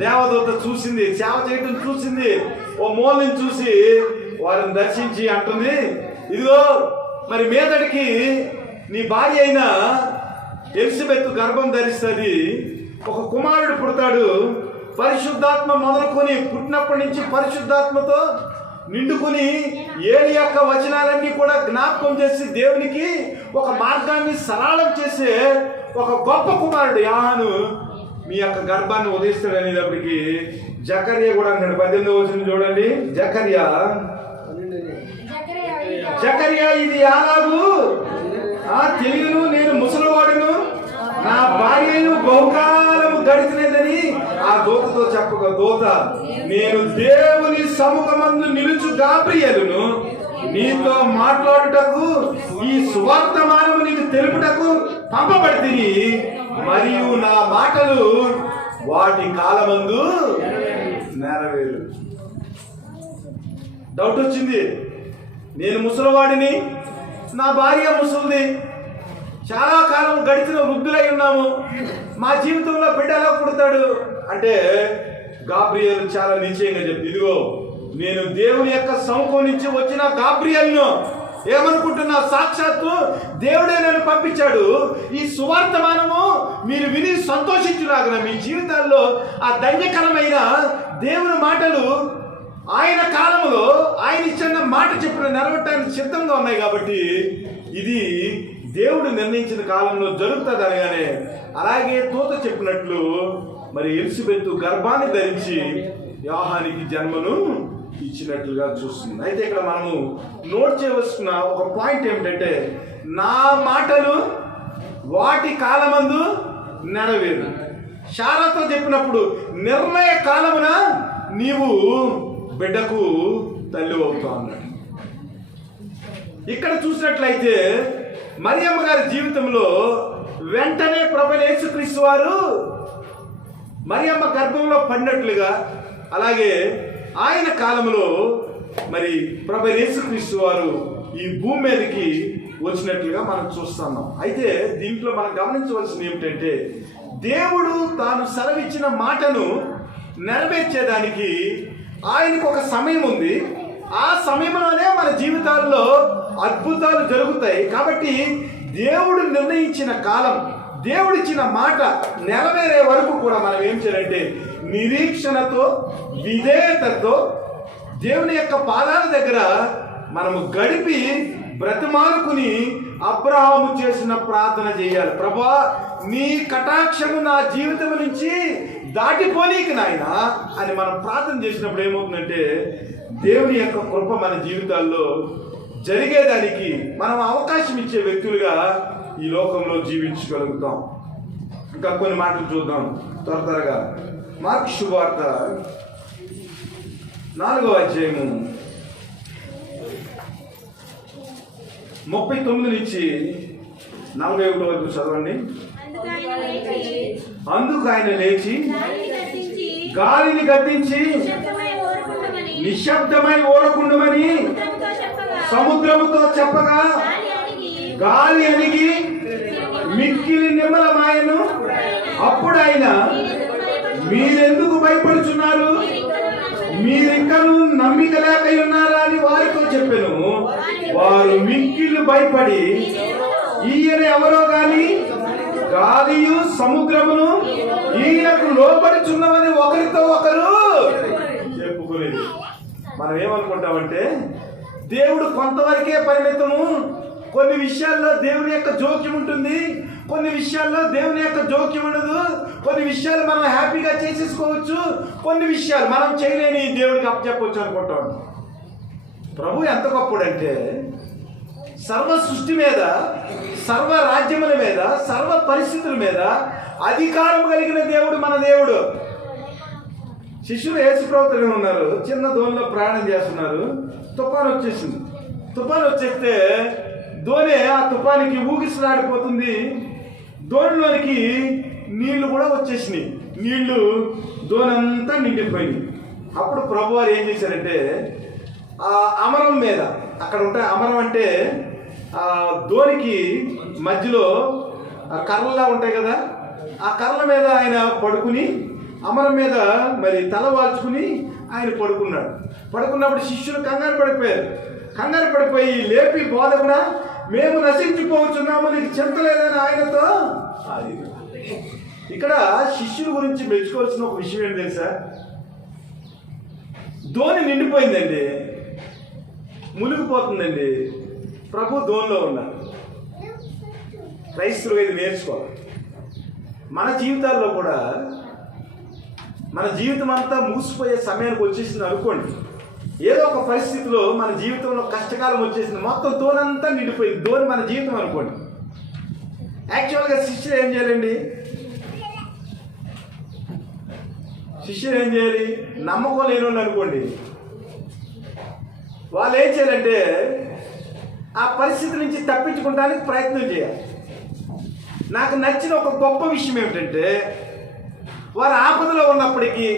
దేవదూత చూసింది, సేవ చేయటం చూసింది. ఓ మూలని చూసి వారిని దర్శించి అంటుంది, ఇదిగో మరి మీదటికి నీ భార్య అయిన ఎలిజబెత్ గర్భం ధరిస్తుంది, ఒక కుమారుడు పుడతాడు, పరిశుద్ధాత్మ మొదలుకొని పుట్టినప్పటి నుంచి పరిశుద్ధాత్మతో నిండుకుని ఏలి యొక్క వచనాలన్నీ కూడా జ్ఞాపకం చేసి దేవునికి ఒక మార్గాన్ని సరళం చేసే ఒక గొప్ప కుమారుడు యోహాను మీ యొక్క గర్భాన్ని ఉదయిస్తాడు అనేటప్పటికి జకర్యా కూడా అన్నాడు. 18వ వచనం చూడండి. జకర్యా ఇది ఎలాగూ తెలియను, నేను ముసలివాడును, నా భార్యను బహుకాలము గడిచినదని ఆ దూతతో చెప్పగా దూత, నేను దేవుని సముఖమందు నిలుచు గాబ్రియేలును, నీతో మాట్లాడుటకు ఈ సువర్తమానము నీకు తెలుపుటకు పంపబడితిని, మరియు నా మాటలు వాటి కాలమందు నెరవేరు. డౌట్ వచ్చింది. నేను ముసలివాడిని, నా భార్య ముసలిది, చాలా కాలం గడిచిన వృద్ధులై ఉన్నాము, మా జీవితంలో బిడ్డ ఎలా పుడతాడు అంటే గాబ్రియేలు చాలా నిశ్చయంగా చెప్పి, ఇదిగో నేను దేవుని యొక్క సముఖం నుంచి వచ్చిన గాబ్రియేలును. ఏమనుకుంటున్నా, సాక్షాత్తు దేవుడే నన్ను పంపించాడు. ఈ సువార్తమానము మీరు విని సంతోషించులాగా మీ జీవితాల్లో ఆ ధన్యకరమైన దేవుని మాటలు ఆయన కాలంలో ఆయన ఇచ్చిన మాట చెప్పిన నెరవేరడానికి సిద్ధంగా ఉన్నాయి. కాబట్టి ఇది దేవుడు నిర్ణయించిన కాలంలో జరుగుతుంది అనగానే అలాగే దూత చెప్పినట్లు మరి ఎలిజబెత్ గర్భాన్ని ధరించి యోహానికి జన్మను ఇచ్చినట్లుగా చూస్తుంది. అయితే ఇక్కడ మనము నోట్ చేయవలసిన ఒక పాయింట్ ఏమిటంటే, నా మాటలు వాటి కాలమందు నెరవేరు. శారాతో చెప్పినప్పుడు నిర్ణయ కాలమున నీవు బిడ్డకు తల్లి అవుతావు అన్నాడు. ఇక్కడ చూసినట్లయితే మరియమ్మ గారి జీవితంలో వెంటనే ప్రభువైన యేసుక్రీస్తు వారు మరియమ్మ గర్భంలో పడినట్లుగా, అలాగే ఆయన కాలంలో మరి ప్రభువైన యేసుక్రీస్తు వారు ఈ భూమి మీదకి వచ్చినట్లుగా మనం చూస్తున్నాం. అయితే దీంట్లో మనం గమనించవలసింది ఏమిటంటే, దేవుడు తాను సెలవిచ్చిన మాటను నెరవేర్చేదానికి ఆయనకు ఒక సమయం ఉంది. ఆ సమయంలోనే మన జీవితాల్లో అద్భుతాలు జరుగుతాయి. కాబట్టి దేవుడు నిర్ణయించిన కాలం, దేవుడిచ్చిన మాట నెరవేరే వరకు కూడా మనం ఏం చేయాలంటే నిరీక్షణతో, విధేయతతో దేవుని యొక్క పాదాల దగ్గర మనము గడిపి బ్రతిమాలుకుని అబ్రహాము చేసిన ప్రార్థన చేయాలి. ప్రభువా, నీ కటాక్షము నా జీవితం నుంచి దాటిపోనీకి నాయనా అని మనం ప్రార్థన చేసినప్పుడు ఏమవుతుందంటే దేవుని యొక్క కృప మన జీవితాల్లో జరిగేదానికి మనం అవకాశం ఇచ్చే వ్యక్తులుగా ఈ లోకంలో జీవించగలుగుతాం. ఇంకా కొన్ని మాటలు చూద్దాం త్వరగా. మార్కు శుభవార్త 4వ అధ్యాయము 39 నుంచి 41 వరకు చదవండి. అందుకు ఆయన లేచి గాలిని గద్దించి నిశ్శబ్దమై ఊరకుండమని సముద్రముతో చెప్పగా గాలి అణిగి మిక్కిలి నిమ్మలమాయను. అప్పుడు ఆయన, మీరెందుకు భయపడుచున్నారు, మీరింకను నమ్మిక లేక ఉన్నారా అని వారితో చెప్పెను. వారు మిక్కిలి భయపడి, ఈయన ఎవరో గాని గాలియు సముద్రమును ఈయనకు లోబడుచున్నవని ఒకరితో ఒకరు చెప్పుకునేది. మనం ఏమనుకుంటామంటే దేవుడు కొంతవరకే పరిమితము, కొన్ని విషయాల్లో దేవుని యొక్క జోక్యం ఉంటుంది, కొన్ని విషయాల్లో దేవుని యొక్క జోక్యం ఉండదు, కొన్ని విషయాలు మనం హ్యాపీగా చేసేసుకోవచ్చు, కొన్ని విషయాలు మనం చేయలేని దేవుడికి అప్పచెప్పవచ్చు అనుకుంటాం. ప్రభు ఎంత గొప్పడంటే సర్వ సృష్టి మీద, సర్వ రాజ్యముల మీద, సర్వ పరిస్థితుల మీద అధికారం కలిగిన దేవుడు మన దేవుడు. శిష్యులు యేసుప్రభువుతో ఉన్నారు, చిన్న దోణిలో ప్రయాణం చేస్తున్నారు. తుఫాను వచ్చేసింది. తుఫాను వచ్చేస్తే దోణి ఆ తుఫానికి ఊగిసలాడిపోతుంది. దోణిలోనికి నీళ్లు కూడా వచ్చేసినాయి. నీళ్లు దోణంతా నిండిపోయింది. అప్పుడు ప్రభు వారు ఏం చేశారంటే ఆ అమరం మీద, అక్కడ ఉంటాయి అమరం అంటే దోణికి మధ్యలో కర్రలా ఉంటాయి కదా, ఆ కర్రల మీద ఆయన పడుకుని, అమరం మీద మరి తల వాల్చుకుని ఆయన పడుకున్నాడు. పడుకున్నప్పుడు శిష్యులు కంగారు పడిపోయారు. కంగారు పడిపోయి లేపి, బోధకుడా, మేము నశించిపోతున్నాము, నీకు చింత లేదని ఆయనతో. ఇక్కడ శిష్యుల గురించి మెచ్చుకోవాల్సిన ఒక విషయం ఏంటి తెలుసా? దోణి నిండిపోయిందండి, మునిగిపోతుందండి. ప్రభు దోణిలో ఉన్నారు. క్రైస్తవులు ఇది నేర్చుకోవాలి. మన జీవితాల్లో కూడా మన జీవితం అంతా మూసిపోయే సమయానికి వచ్చేసింది అనుకోండి. ఏదో ఒక పరిస్థితిలో మన జీవితంలో కష్టకాలం వచ్చేసింది, మొత్తం దోణంతా నిండిపోయింది. దోణి మన జీవితం అనుకోండి. యాక్చువల్గా శిష్యులు ఏం చేయాలండి? శిష్యులు ఏం చేయాలి? నమ్మకం లేని వాళ్ళు అనుకోండి, వాళ్ళు ఏం చేయాలంటే ఆ పరిస్థితి నుంచి తప్పించుకోవడానికి ప్రయత్నం చేయాలి. నాకు నచ్చిన ఒక గొప్ప విషయం ఏమిటంటే, వారు ఆపదలో ఉన్నప్పటికీ,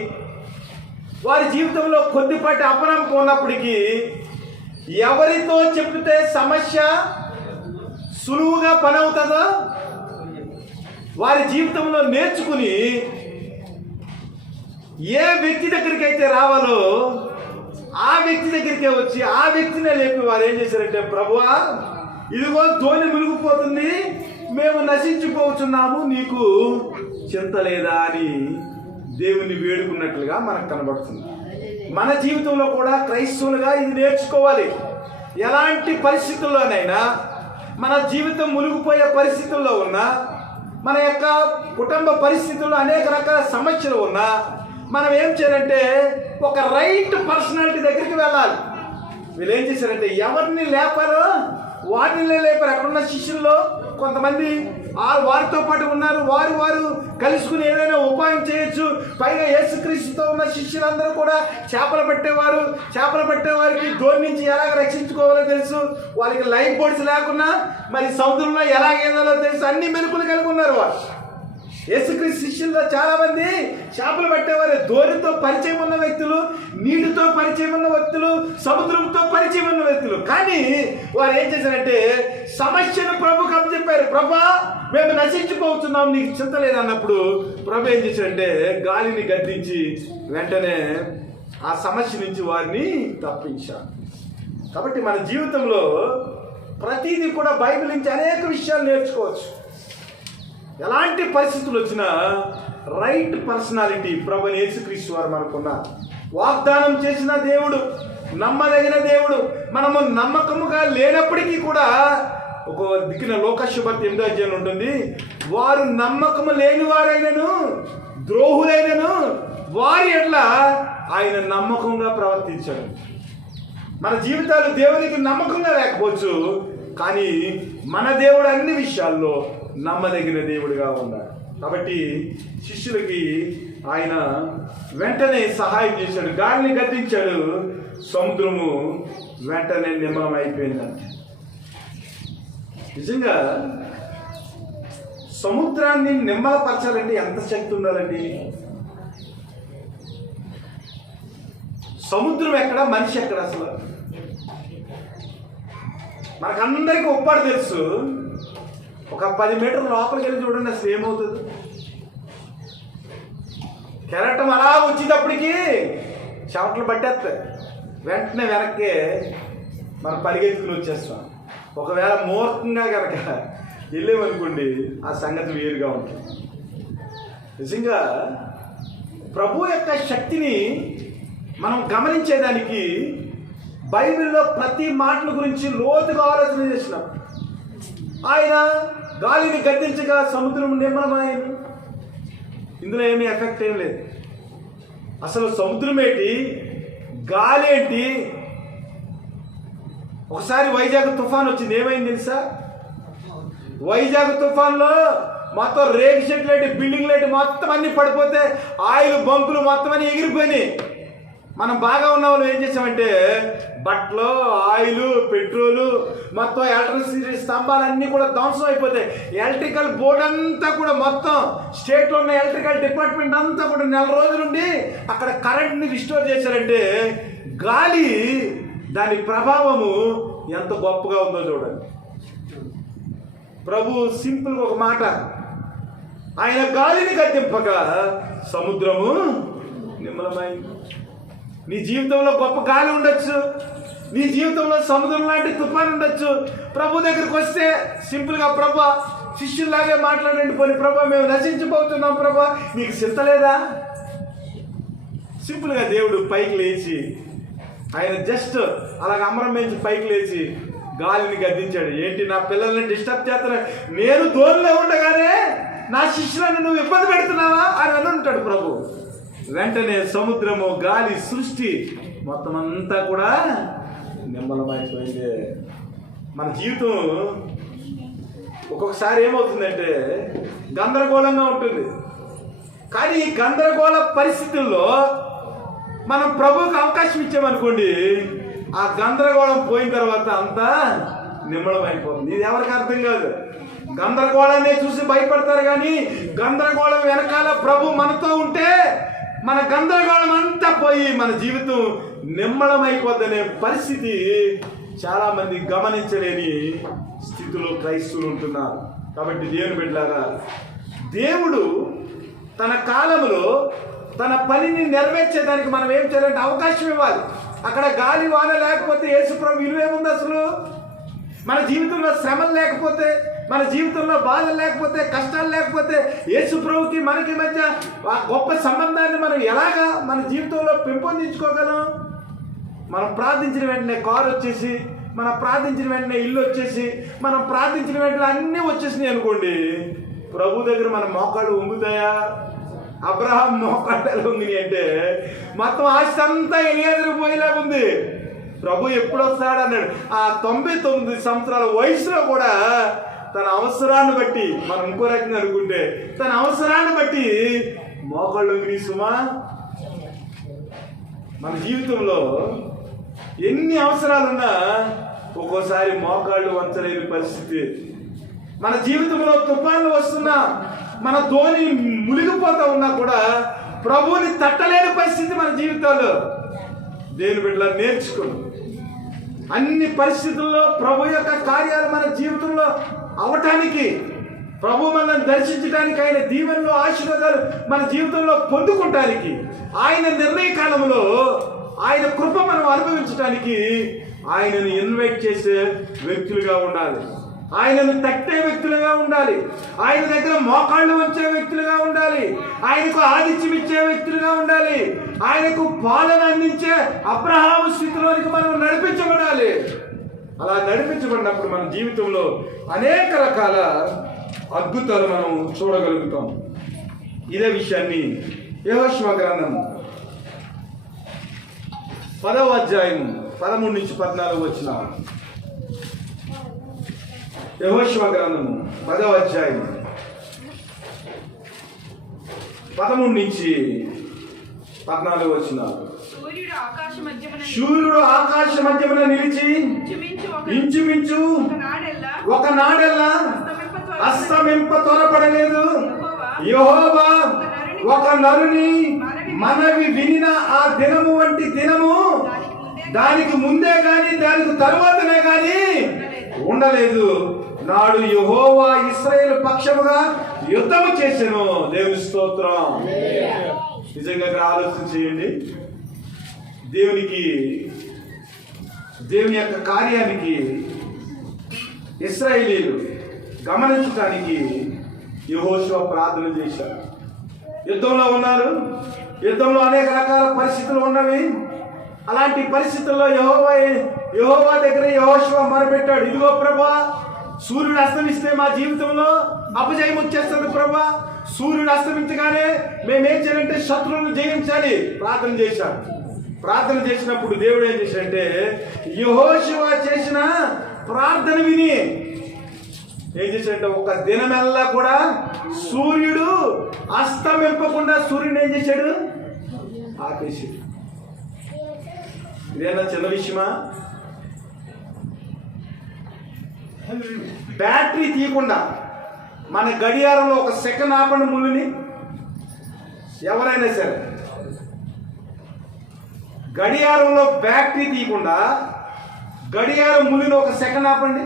వారి జీవితంలో కొద్దిపాటి అపనమ్మకం ఉన్నప్పటికీ, ఎవరితో చెప్తే సమస్య సులువుగా పని అవుతుందో వారి జీవితంలో నేర్చుకుని ఏ వ్యక్తి దగ్గరికి అయితే రావాలో ఆ వ్యక్తి దగ్గరికే వచ్చి ఆ వ్యక్తినే లేపి వారు ఏం చేశారంటే, ప్రభువా, ఇదిగో దోణి మునిగిపోతుంది, మేము నశించిపోతున్నాము, నీకు చింత లేదా అని దేవుని వేడుకున్నట్లుగా మనకు కనబడుతుంది. మన జీవితంలో కూడా క్రైస్తవులుగా ఇది నేర్చుకోవాలి. ఎలాంటి పరిస్థితుల్లోనైనా, మన జీవితం మునిగిపోయే పరిస్థితుల్లో ఉన్నా, మన యొక్క కుటుంబ పరిస్థితుల్లో అనేక రకాల సమస్యలు ఉన్నా, మనం ఏం చేయాలంటే ఒక రైట్ పర్సనాలిటీ దగ్గరికి వెళ్ళాలి. వీళ్ళు ఏం చేశారంటే ఎవరిని లేపారో వాటిని లేపారు. అక్కడున్న శిష్యుల్లో కొంతమంది వారితో పాటు ఉన్నారు. వారు కలుసుకుని ఏదైనా ఉపాయం చేయొచ్చు. పైగా యేసుక్రీస్తుతో ఉన్న శిష్యులందరూ కూడా చేపలు పట్టేవారికి దోణి నుంచి ఎలాగ రక్షించుకోవాలో తెలుసు. వాళ్ళకి లైఫ్ బోట్స్ లేకున్నా మరి సముద్రంలో ఎలాగేదాలో తెలుసు. అన్ని మెలకులు కలిగి ఉన్నారు వారు. యేసుక్రీస్తు శిష్యుల్లో చాలా మంది చేపలు పట్టేవారు. దోరితో పరిచయం ఉన్న వ్యక్తులు, నీటితో పరిచయం ఉన్న వ్యక్తులు, సముద్రంతో పరిచయం ఉన్న వ్యక్తులు. కానీ వారు ఏం చేశారంటే సమస్యను ప్రభుకు అప్పచెప్పారు. ప్రభా, మేము నశించిపోతున్నాం, నీకు చింత లేదన్నప్పుడు ప్రభు ఏం చేశాడంటే గాలిని గద్దించి వెంటనే ఆ సమస్య నుంచి వారిని తప్పించాడు. కాబట్టి మన జీవితంలో ప్రతిదీ కూడా బైబిల్ నుంచి అనేక విషయాలు నేర్చుకోవచ్చు. ఎలాంటి పరిస్థితులు వచ్చినా రైట్ పర్సనాలిటీ ప్రభుని యేసుక్రీస్తు వారు మనకున్నారు. వాగ్దానం చేసిన దేవుడు, నమ్మదగిన దేవుడు. మనము నమ్మకముగా లేనప్పటికీ కూడా ఒక దిక్కున లోకశుభర్తి 8వ అధ్యాయం ఉంటుంది. వారు నమ్మకము లేని వారైనను ద్రోహులైనను వారి ఎట్లా ఆయన నమ్మకంగా ప్రవర్తించాడు. మన జీవితాలు దేవునికి నమ్మకంగా లేకపోవచ్చు, కానీ మన దేవుడు అన్ని విషయాల్లో నమ్మదగిన దేవుడిగా ఉన్నాడు. కాబట్టి శిష్యులకి ఆయన వెంటనే సహాయం చేశాడు. గాలిని గద్దించాడు, సముద్రము వెంటనే నిమ్మలం అయిపోయిందంట. నిజంగా సముద్రాన్ని నిమ్మలపరచాలంటే ఎంత శక్తి ఉండాలండి? సముద్రం ఎక్కడ, మనిషి ఎక్కడ? అసలు మనకందరికీ ఒప్పాడు తెలుసు. ఒక 10 మీటర్ల లోపలికి వెళ్ళి చూడండి, అసలు ఏమవుతుంది? కెరటం అలా వచ్చేటప్పటికి చెమటలు పట్టేస్తాయి. వెంటనే వెనక్కి మనం పరిగెత్తుకుని వచ్చేస్తాం. ఒకవేళ మూర్ఖంగా కనుక వెళ్ళేమనుకోండి, ఆ సంగతి వేరుగా ఉంటుంది. నిజంగా ప్రభు యొక్క శక్తిని మనం గమనించేదానికి బైబిల్లో ప్రతి మాటల గురించి లోతుగా ఆలోచన చేసినాం. ఆయన గాలిని గద్దించగా సముద్రం నిమ్మలమైంది. ఇందులో ఏమీ ఎఫెక్ట్ ఏం లేదు. అసలు సముద్రం ఏంటి, గాలి ఏంటి? ఒకసారి వైజాగ్ తుఫాన్ వచ్చింది. ఏమైంది తెలుసా? వైజాగ్ తుఫాన్లో మొత్తం రేగు చెట్లు ఏంటి, బిల్డింగ్లు ఏంటి, మొత్తం అన్ని పడిపోతే ఆయిల్ బంకులు మొత్తం అన్ని ఎగిరిపోయినాయి. మనం బాగా ఉన్న వాళ్ళు ఏం చేసామంటే బట్టలు, ఆయిల్, పెట్రోలు, మొత్తం ఎలక్ట్రిసిటీ స్తంభాలన్నీ కూడా ధ్వంసం అయిపోతాయి. ఎలక్ట్రికల్ బోర్డు అంతా కూడా మొత్తం స్టేట్లో ఉన్న ఎలక్ట్రికల్ డిపార్ట్మెంట్ అంతా కూడా 4 రోజుల నుండి అక్కడ కరెంట్ని రిస్టోర్ చేశారంటే గాలి దాని ప్రభావము ఎంత గొప్పగా ఉందో చూడండి. ప్రభు సింపుల్గా ఒక మాట, ఆయన గాలిని గద్దింపగా సముద్రము నిమ్మలమైంది. నీ జీవితంలో గొప్ప గాలి ఉండొచ్చు, నీ జీవితంలో సముద్రం లాంటి తుఫాన్ ఉండొచ్చు. ప్రభు దగ్గరికి వస్తే సింపుల్గా ప్రభా, శిష్యుల్లాగే మాట్లాడండి. పోనీ ప్రభా, మేము నశించిపోతున్నాం ప్రభా, నీకు చింత లేదా? సింపుల్గా దేవుడు పైకి లేచి, ఆయన జస్ట్ అలాగ అమరం నుంచి పైకి లేచి గాలిని గద్దించాడు. ఏంటి, నా పిల్లల్ని డిస్టర్బ్ చేస్తున్నా, నేను దూరంలో ఉండగానే నా శిష్యులను నువ్వు ఇబ్బంది పెడుతున్నావా అని అనుంటాడు ప్రభు. వెంటనే సముద్రము, గాలి, సృష్టి మొత్తం అంతా కూడా నిమ్మలమైపోయింది. మన జీవితం ఒక్కొక్కసారి ఏమవుతుందంటే గందరగోళంగా ఉంటుంది. కానీ ఈ గందరగోళ పరిస్థితుల్లో మనం ప్రభువుకి అవకాశం ఇచ్చామనుకోండి, ఆ గందరగోళం పోయిన తర్వాత అంతా నిమ్మలమైపోతుంది. ఇది ఎవరికి అర్థం కాదు. గందరగోళాన్ని చూసి భయపడతారు, కానీ గందరగోళం వెనకాల ప్రభు మనతో ఉంటే మన గందరగోళం అంతా పోయి మన జీవితం నిమ్మళమైపోద్దనే పరిస్థితి చాలామంది గమనించలేని స్థితిలో క్రైస్తవులు ఉంటున్నారు. కాబట్టి దేవుని బిడ్డలారా, దేవుడు తన కాలంలో తన పనిని నెరవేర్చేదానికి మనం ఏం చేయాలంటే అవకాశం ఇవ్వాలి. అక్కడ గాలి వాన లేకపోతే యేసుప్రభు విలువేముంది? అసలు మన జీవితంలో శ్రమలు లేకపోతే, మన జీవితంలో బాధలు లేకపోతే, కష్టాలు లేకపోతే యేసుప్రభుకి మనకి మధ్య ఆ గొప్ప సంబంధాన్ని మనం ఎలాగా మన జీవితంలో పెంపొందించుకోగలం? మనం ప్రార్థించిన వెంటనే కారు వచ్చేసి, మనం ప్రార్థించిన వెంటనే ఇల్లు వచ్చేసి, మనం ప్రార్థించిన వెంటనే అన్నీ వచ్చేసినాయి అనుకోండి, ప్రభు దగ్గర మన మోకాళ్ళు వంగుతాయా? అబ్రహాం మోకాళ్ళు ఎలా వంగినాయి అంటే మొత్తం ఆస్తి అంతా ఎలియాజరు పోయేలాగా ఉంది. ప్రభు ఎప్పుడు వస్తాడు అన్నాడు. ఆ 99 సంవత్సరాల వయసులో కూడా తన అవసరాన్ని బట్టి, మనం ఇంకో రకంగా అనుకుంటే తన అవసరాన్ని బట్టి మోకాళ్ళు వంగి సుమా. మన జీవితంలో ఎన్ని అవసరాలున్నా ఒక్కోసారి మోకాళ్ళు వంచలేని పరిస్థితి. మన జీవితంలో తుఫాన్లు వస్తున్నా, మన ధోని మునిగిపోతా ఉన్నా కూడా ప్రభువుని తట్టలేని పరిస్థితి మన జీవితాల్లో. దేవుని బిడ్డలా నేర్చుకుని అన్ని పరిస్థితుల్లో ప్రభు యొక్క కార్యాలు మన జీవితంలో అవటానికి, ప్రభు మనల్ని దర్శించడానికి, ఆయన దీవెనలు ఆశీర్వాదాలు మన జీవితంలో పొందుకోవటానికి, ఆయన నిర్ణయ కాలంలో ఆయన కృప మనం అనుభవించడానికి ఆయనను ఇన్వైట్ చేసే వ్యక్తులుగా ఉండాలి. ఆయనను తట్టే వ్యక్తులుగా ఉండాలి. ఆయన దగ్గర మోకాళ్ళు వంచే వ్యక్తులుగా ఉండాలి. ఆయనకు ఆతిథ్యం ఇచ్చే వ్యక్తులుగా ఉండాలి. ఆయనకు పాలన అందించే అబ్రహాము స్థితిలోనికి మనం నడిపించబడాలి. అలా నడిపించబడినప్పుడు మన జీవితంలో అనేక రకాల అద్భుతాలు మనం చూడగలుగుతాం. ఇదే విషయాన్ని యెహోషువ గ్రంథం 10వ అధ్యాయం 13 నుంచి 14 వచ్చిన యెహోషువ గ్రంథము 10వ అధ్యాయం 13 నుంచి 14 వచ్చిన సూర్యుడు ఆకాశ మధ్యమున నిలిచి ఇంచుమించు ఒకనాడెల్లా అస్తమింప త్వరపడలేదు. యెహోవా ఒక నరుని మనవి వినిన ఆ దినము వంటి దినము దానికి ముందే గాని దానికి తరువాతనే గాని ఉండలేదు. నాడు యెహోవా ఇశ్రాయేలు పక్షముగా యుద్ధము చేసెను. దేవుని స్తోత్రం. నిజంగా ఆలోచన చేయండి. దేవుని యొక్క కార్యానికి ఇశ్రాయేలీలు గమనించడానికి యెహోషువ ప్రార్థన చేశారు. యుద్ధంలో ఉన్నారు. యుద్ధంలో అనేక రకాల పరిస్థితులు ఉన్నవి. అలాంటి పరిస్థితుల్లో యెహోవా దగ్గర యెహోషువ మొరపెట్టాడు. ఇదిగో ప్రభా, సూర్యుడు అస్తమిస్తే మా జీవితంలో అపజయం వచ్చేస్తుంది ప్రభా. సూర్యుడు అస్తమించగానే మేమేం చేయాలంటే శత్రువులను జయించాలి. ప్రార్థన చేశాడు. ప్రార్థన చేసినప్పుడు దేవుడు ఏం చేశాడంటే యెహోషువ చేసిన ప్రార్థన విని ఏం చేశాడంటే ఒక దినమెల్లా కూడా సూర్యుడు అస్తమింపకుండా సూర్యుడు ఏం చేశాడు? ఆపేశాడు. ఇదేనా చిన్న విషయమా? బ్యాటరీ తీయకుండా మన గడియారంలో ఒక సెకండ్ ఆపండి ముళ్ళుని. ఎవరైనా సరే గడియారంలో బ్యాటరీ తీయకుండా గడియారం ముళ్ళుని ఒక సెకండ్ ఆపండి.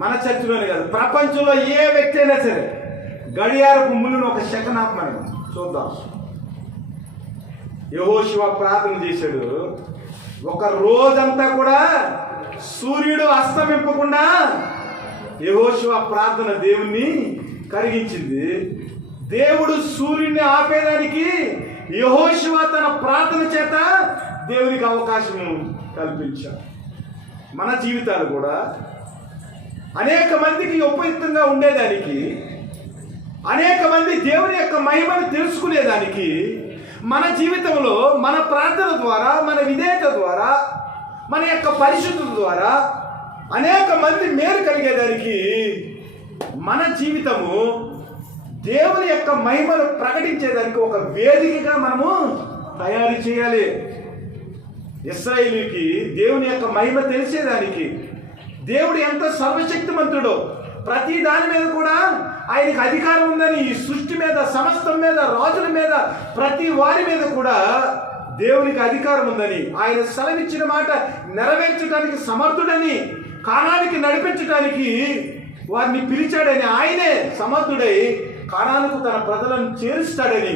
మన చర్చిలోనే కాదు, ప్రపంచంలో ఏ వ్యక్తి అయినా సరే గడియారపు ముళ్ళుని ఒక సెకండ్ ఆపమని చూద్దాం. యెహోషువ ప్రార్థన చేశాడు. ఒక రోజంతా కూడా సూర్యుడు అస్తమింపకుండా యెహోషువ ప్రార్థన దేవుణ్ణి కరిగించింది. దేవుడు సూర్యుడిని ఆపేదానికి యెహోషువ తన ప్రార్థన చేత దేవునికి అవకాశం కల్పించాడు. మన జీవితాలు కూడా అనేక మందికి ఉపయుక్తంగా ఉండేదానికి, అనేక మంది దేవుని యొక్క మహిమను తెలుసుకునేదానికి మన జీవితంలో మన ప్రార్థన ద్వారా, మన విధేయత ద్వారా, మన యొక్క పరిశుద్ధత ద్వారా అనేక మంది మేలు కలిగేదానికి మన జీవితము దేవుని యొక్క మహిమను ప్రకటించేదానికి ఒక వేదికగా మనము తయారు చేయాలి. ఇశ్రాయేలుకి దేవుని యొక్క మహిమ తెలిసేదానికి, దేవుడు ఎంత సర్వశక్తిమంతుడో, ప్రతి దాని మీద కూడా ఆయనకు అధికారం ఉందని, ఈ సృష్టి మీద, సమస్తం మీద, రాజుల మీద, ప్రతి వారి మీద కూడా దేవునికి అధికారం ఉందని, ఆయన సెలవిచ్చిన మాట నెరవేర్చడానికి సమర్థుడని, కానానికి నడిపించడానికి వారిని పిలిచాడని, ఆయనే సమర్థుడై కానాలకు తన ప్రజలను చేరుస్తాడని,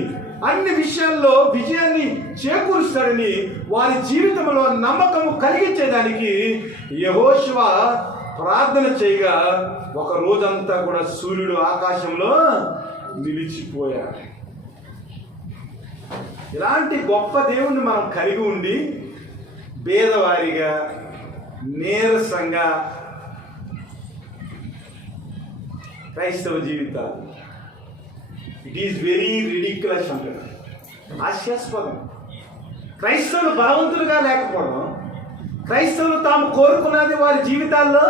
అన్ని విషయాల్లో విజయాన్ని చేకూరుస్తాడని వారి జీవితంలో నమ్మకము కలిగించేదానికి యెహోషువ ప్రార్థన చేయగా ఒక రోజంతా కూడా సూర్యుడు ఆకాశంలో నిలిచిపోయాడు. ఇలాంటి గొప్ప దేవుణ్ణి మనం కలిగి ఉండి భేదవారిగా, నీరసంగా క్రైస్తవ జీవితాలు ఇట్ ఈస్ వెరీ రిడిక్యులస్ అంటారు. హాస్యాస్పదం. క్రైస్తవులు బలవంతులుగా లేకపోవడం, క్రైస్తవులు తాము కోరుకున్నది వారి జీవితాల్లో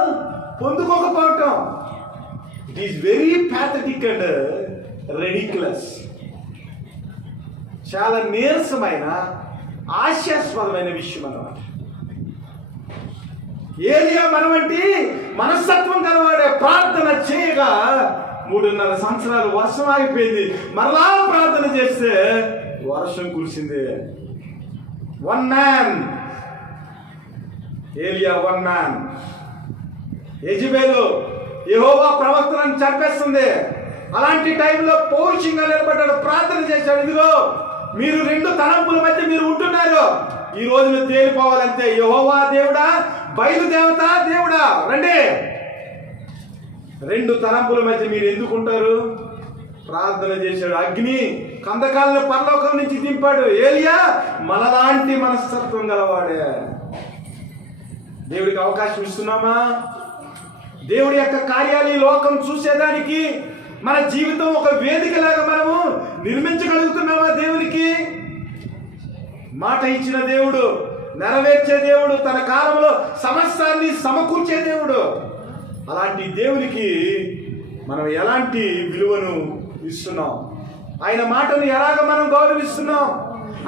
పొందుకోకపోవటం. It is very pathetic and ridiculous. చాలా నీరసమైన హాస్యాస్పదమైన విషయం అన్నమాట. ఏలియా మనవంటి మనస్తత్వం గలవాడే ప్రార్థన చేయగా 3.5 సంవత్సరాలు వర్షం ఆగిపోయింది. మరలా ప్రార్థన చేస్తే వర్షం కురిసింది. వన్ మ్యాన్ ఏలియా, వన్ మ్యాన్. యెజెబెలు యెహోవా ప్రవక్తలను చంపేస్తుంది. అలాంటి టైంలో పౌరుషంగా నిలబడ్డాడు, ప్రార్థన చేశాడు. ఇదిగో మీరు 2 తలంపుల మధ్య మీరు ఉంటున్నారు, ఈ రోజు మీరు తేలిపోవాలంటే. యెహోవా దేవుడా, బయలుదేవత దేవుడా, రండి. 2 తలంపుల మధ్య మీరు ఎందుకుంటారు? ప్రార్థన చేశాడు. అగ్ని కందకాలను పరలోకం నుంచి దింపాడు. ఏలియా మనలాంటి మనస్తత్వం గలవాడే. దేవుడికి అవకాశం ఇస్తున్నామా? దేవుడి యొక్క కార్యాలు ఈ లోకం చూసేదానికి మన జీవితం ఒక వేదికలాగా మనము నిర్మించగలుగుతున్నామా? దేవునికి మాట ఇచ్చిన దేవుడు, నెరవేర్చే దేవుడు, తన కాలంలో సమస్తాన్ని సమకూర్చే దేవుడు. అలాంటి దేవునికి మనం ఎలాంటి విలువను ఇస్తున్నాం? ఆయన మాటను ఎలాగ మనం గౌరవిస్తున్నాం?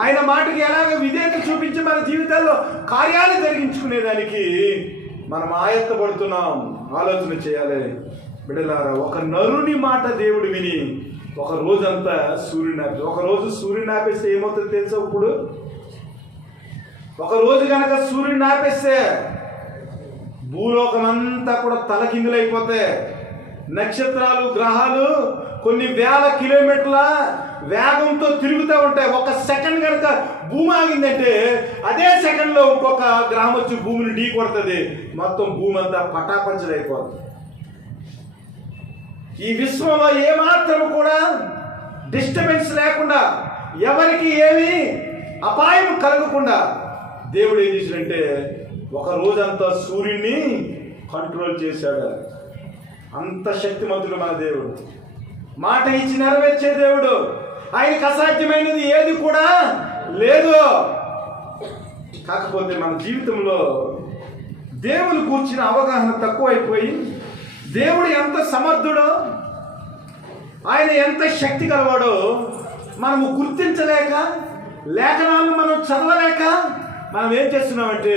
ఆయన మాటకి ఎలాగ విధేయత చూపించి మన జీవితాల్లో కార్యాలు జరిగించుకునేదానికి మనం ఆయత్తపడుతున్నాం? ఆలోచన చేయాలి బిడ్డలారా. ఒక నరుని మాట దేవుడు విని ఒక రోజంతా సూర్యుని ఆపేసి, ఒక రోజు సూర్యుని ఆపేస్తే ఏమవుతుందో తెలుసా? ఇప్పుడు ఒక రోజు కనుక సూర్యుని ఆపేస్తే భూలోకం అంతా కూడా తలకిందులైపోతే, నక్షత్రాలు గ్రహాలు కొన్ని వేల కిలోమీటర్ల వేగంతో తిరుగుతూ ఉంటాయి. ఒక సెకండ్ కనుక భూమి ఆగిందంటే అదే సెకండ్లో ఇంకొక గ్రహం వచ్చి భూమిని ఢీ కొడుతుంది. మొత్తం భూమి అంతా పటాపంచలైపోతుంది. ఈ విశ్వంలో ఏమాత్రం కూడా డిస్టర్బెన్స్ లేకుండా, ఎవరికి ఏమి అపాయం కలగకుండా దేవుడు ఏం చేశాడంటే ఒక రోజంతా సూర్యుడిని కంట్రోల్ చేశాడు. అంత శక్తిమంతుడు మన దేవుడు. మాట ఇచ్చి నెరవేర్చే దేవుడు. ఆయనకు అసాధ్యమైనది ఏది కూడా లేదు. కాకపోతే మన జీవితంలో దేవుని కూర్చిన అవగాహన తక్కువైపోయి, దేవుడు ఎంత సమర్థుడో, ఆయన ఎంత శక్తి గలవాడో మనము గుర్తించలేక, లేఖనాలను మనం చదవలేక మనం ఏం చేస్తున్నామంటే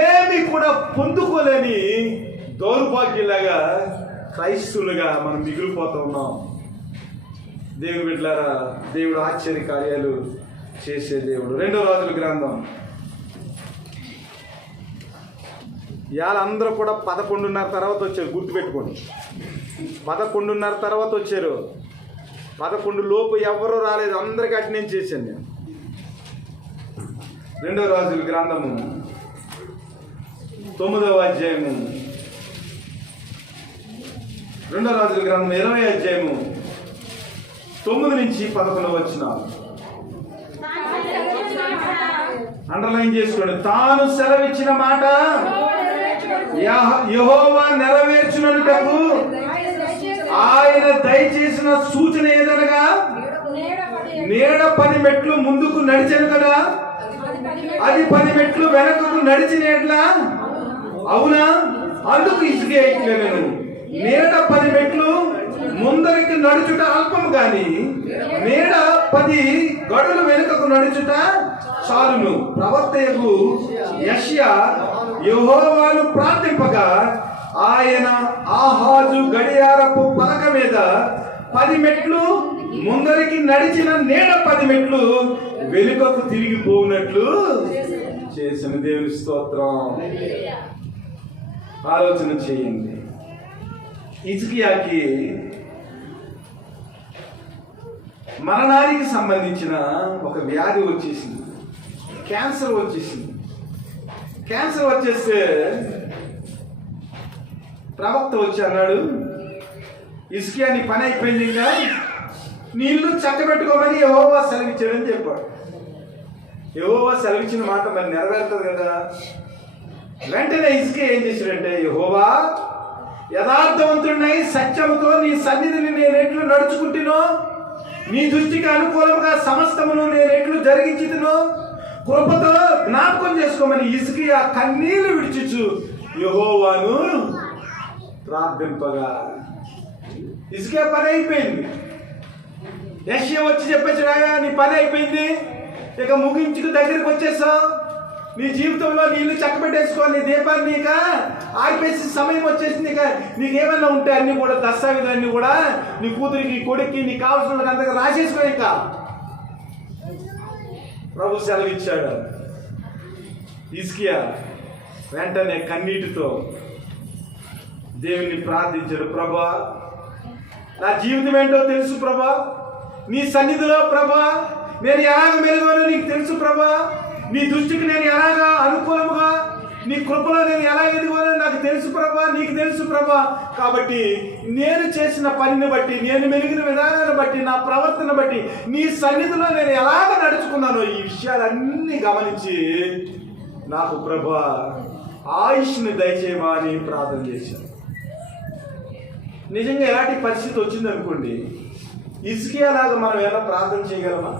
ఏమి కూడా పొందుకోలేని దౌర్భాగ్యులాగా క్రైస్తవులుగా మనం మిగిలిపోతూ ఉన్నాం. దేవుని బిడ్డలారా, దేవుడు ఆశ్చర్య కార్యాలు చేసే దేవుడు. 2వ రాజుల గ్రంథం. ఇవాళ అందరూ కూడా 11:30 తర్వాత వచ్చారు, గుర్తుపెట్టుకోండి. 11:30 తర్వాత వచ్చారు. 11 లోపు ఎవరు రాలేదు, అందరికీ అటు నేను చేశాను నేను. 2వ రాజుల గ్రంథము 9వ అధ్యాయము, 2వ రాజుల గ్రంథం 20వ అధ్యాయము 9 నుంచి 11 వచనాలు అండర్లైన్ చేసుకోండి. తాను సెలవిచ్చిన మాట యెహోవా నెరవేర్చునటకు ఆయన దయచేసిన సూచన ఏదనగా, నీడ 10 మెట్లు ముందుకు నడిచెను కదా, అది 10 మెట్లు వెనకకు నడిచినట్లా అవునా? అందుకు ఇసుకే ఇట్లేను. నీడ 10 మెట్లు ముందరికి నడుచుట అల్పము గాని, నీడ 10 గడులు వెనుకకు నడుచుట చాలును. ప్రవక్తయగు యెషయా యెహోవాను ప్రార్థింపగా, ఆయన ఆహాజు గడియారపు పలక మీద 10 మెట్లు ముందరికి నడిచిన నీడ 10 మెట్లు వెనుకకు తిరిగిపోనట్లు చేసిన దేవుని స్తోత్రం. ఆలోచన చేయండి. హిజ్కియాకి మరణానికి సంబంధించిన ఒక వ్యాధి వచ్చేసింది, క్యాన్సర్ వచ్చేసింది. క్యాన్సర్ వచ్చేస్తే ప్రవక్త వచ్చి అన్నాడు, హిజ్కియా నీ పని అయిపోయింది, ఇంకా నీళ్లు చక్కబెట్టుకోమని యెహోవా సెలవిచ్చాడని చెప్పాడు. యెహోవా సెలవిచ్చిన మాట మరి నెరవేరుతుంది కదా. వెంటనే హిజ్కియా ఏం చేశాడంటే, యెహోవా యథార్థవంతుడినై సత్యముతో నీ సన్నిధిని నేను ఎట్లు నడుచుకుంటునో, నీ దృష్టికి అనుకూలంగా సమస్తమును నేను ఎట్లు జరిగించుతునో కృపతో జ్ఞాపకం చేసుకోమని హిజ్కియా కన్నీళ్లు విడిచుచు యెహోవాను ప్రార్థింపగా హిజ్కియా పని అయిపోయింది. యెషయా వచ్చి చెప్పేసాడా, నీ పని అయిపోయింది, ఇక ముగించుకు దగ్గరికి వచ్చేసావు, నీ జీవితంలో నీళ్ళు చక్కబెట్టేసుకో, నీ దీపాన్ని నీక ఆర్పేసి సమయం వచ్చేసింది, ఇక నీకేమన్నా ఉంటే అన్నీ కూడా దస్తావేజులన్నీ కూడా నీ కూతురికి కొడుక్కి నీకు కావాల్సిన అంతగా రాసేసుకో. ఇక ప్రభు సెలవు ఇచ్చాడు. హిజ్కియా వెంటనే కన్నీటితో దేవుని ప్రార్థించాడు. ప్రభా, నా జీవితం ఏంటో తెలుసు ప్రభా, నీ సన్నిధిలో ప్రభా నేను ఎలాగ మెలుగునో నీకు తెలుసు ప్రభా, నీ దృష్టికి నేను ఎలాగా అనుకూలముగా, నీ కృపలో నేను ఎలా ఎదుగునో నాకు తెలుసు ప్రభా, నీకు తెలుసు ప్రభా. కాబట్టి నేను చేసిన పనిని బట్టి, నేను మెలిగిన విధానాన్ని బట్టి, నా ప్రవర్తన బట్టి, నీ సన్నిధిలో నేను ఎలాగ నడుచుకున్నానో ఈ విషయాలన్నీ గమనించి నాకు ప్రభా ఆయుష్ని దయచేయమా అని ప్రార్థన చేశాను. నిజంగా ఎలాంటి పరిస్థితి వచ్చిందనుకోండి, హిజ్కియా లాగా మనం ఎలా ప్రార్థన చేయగలమా?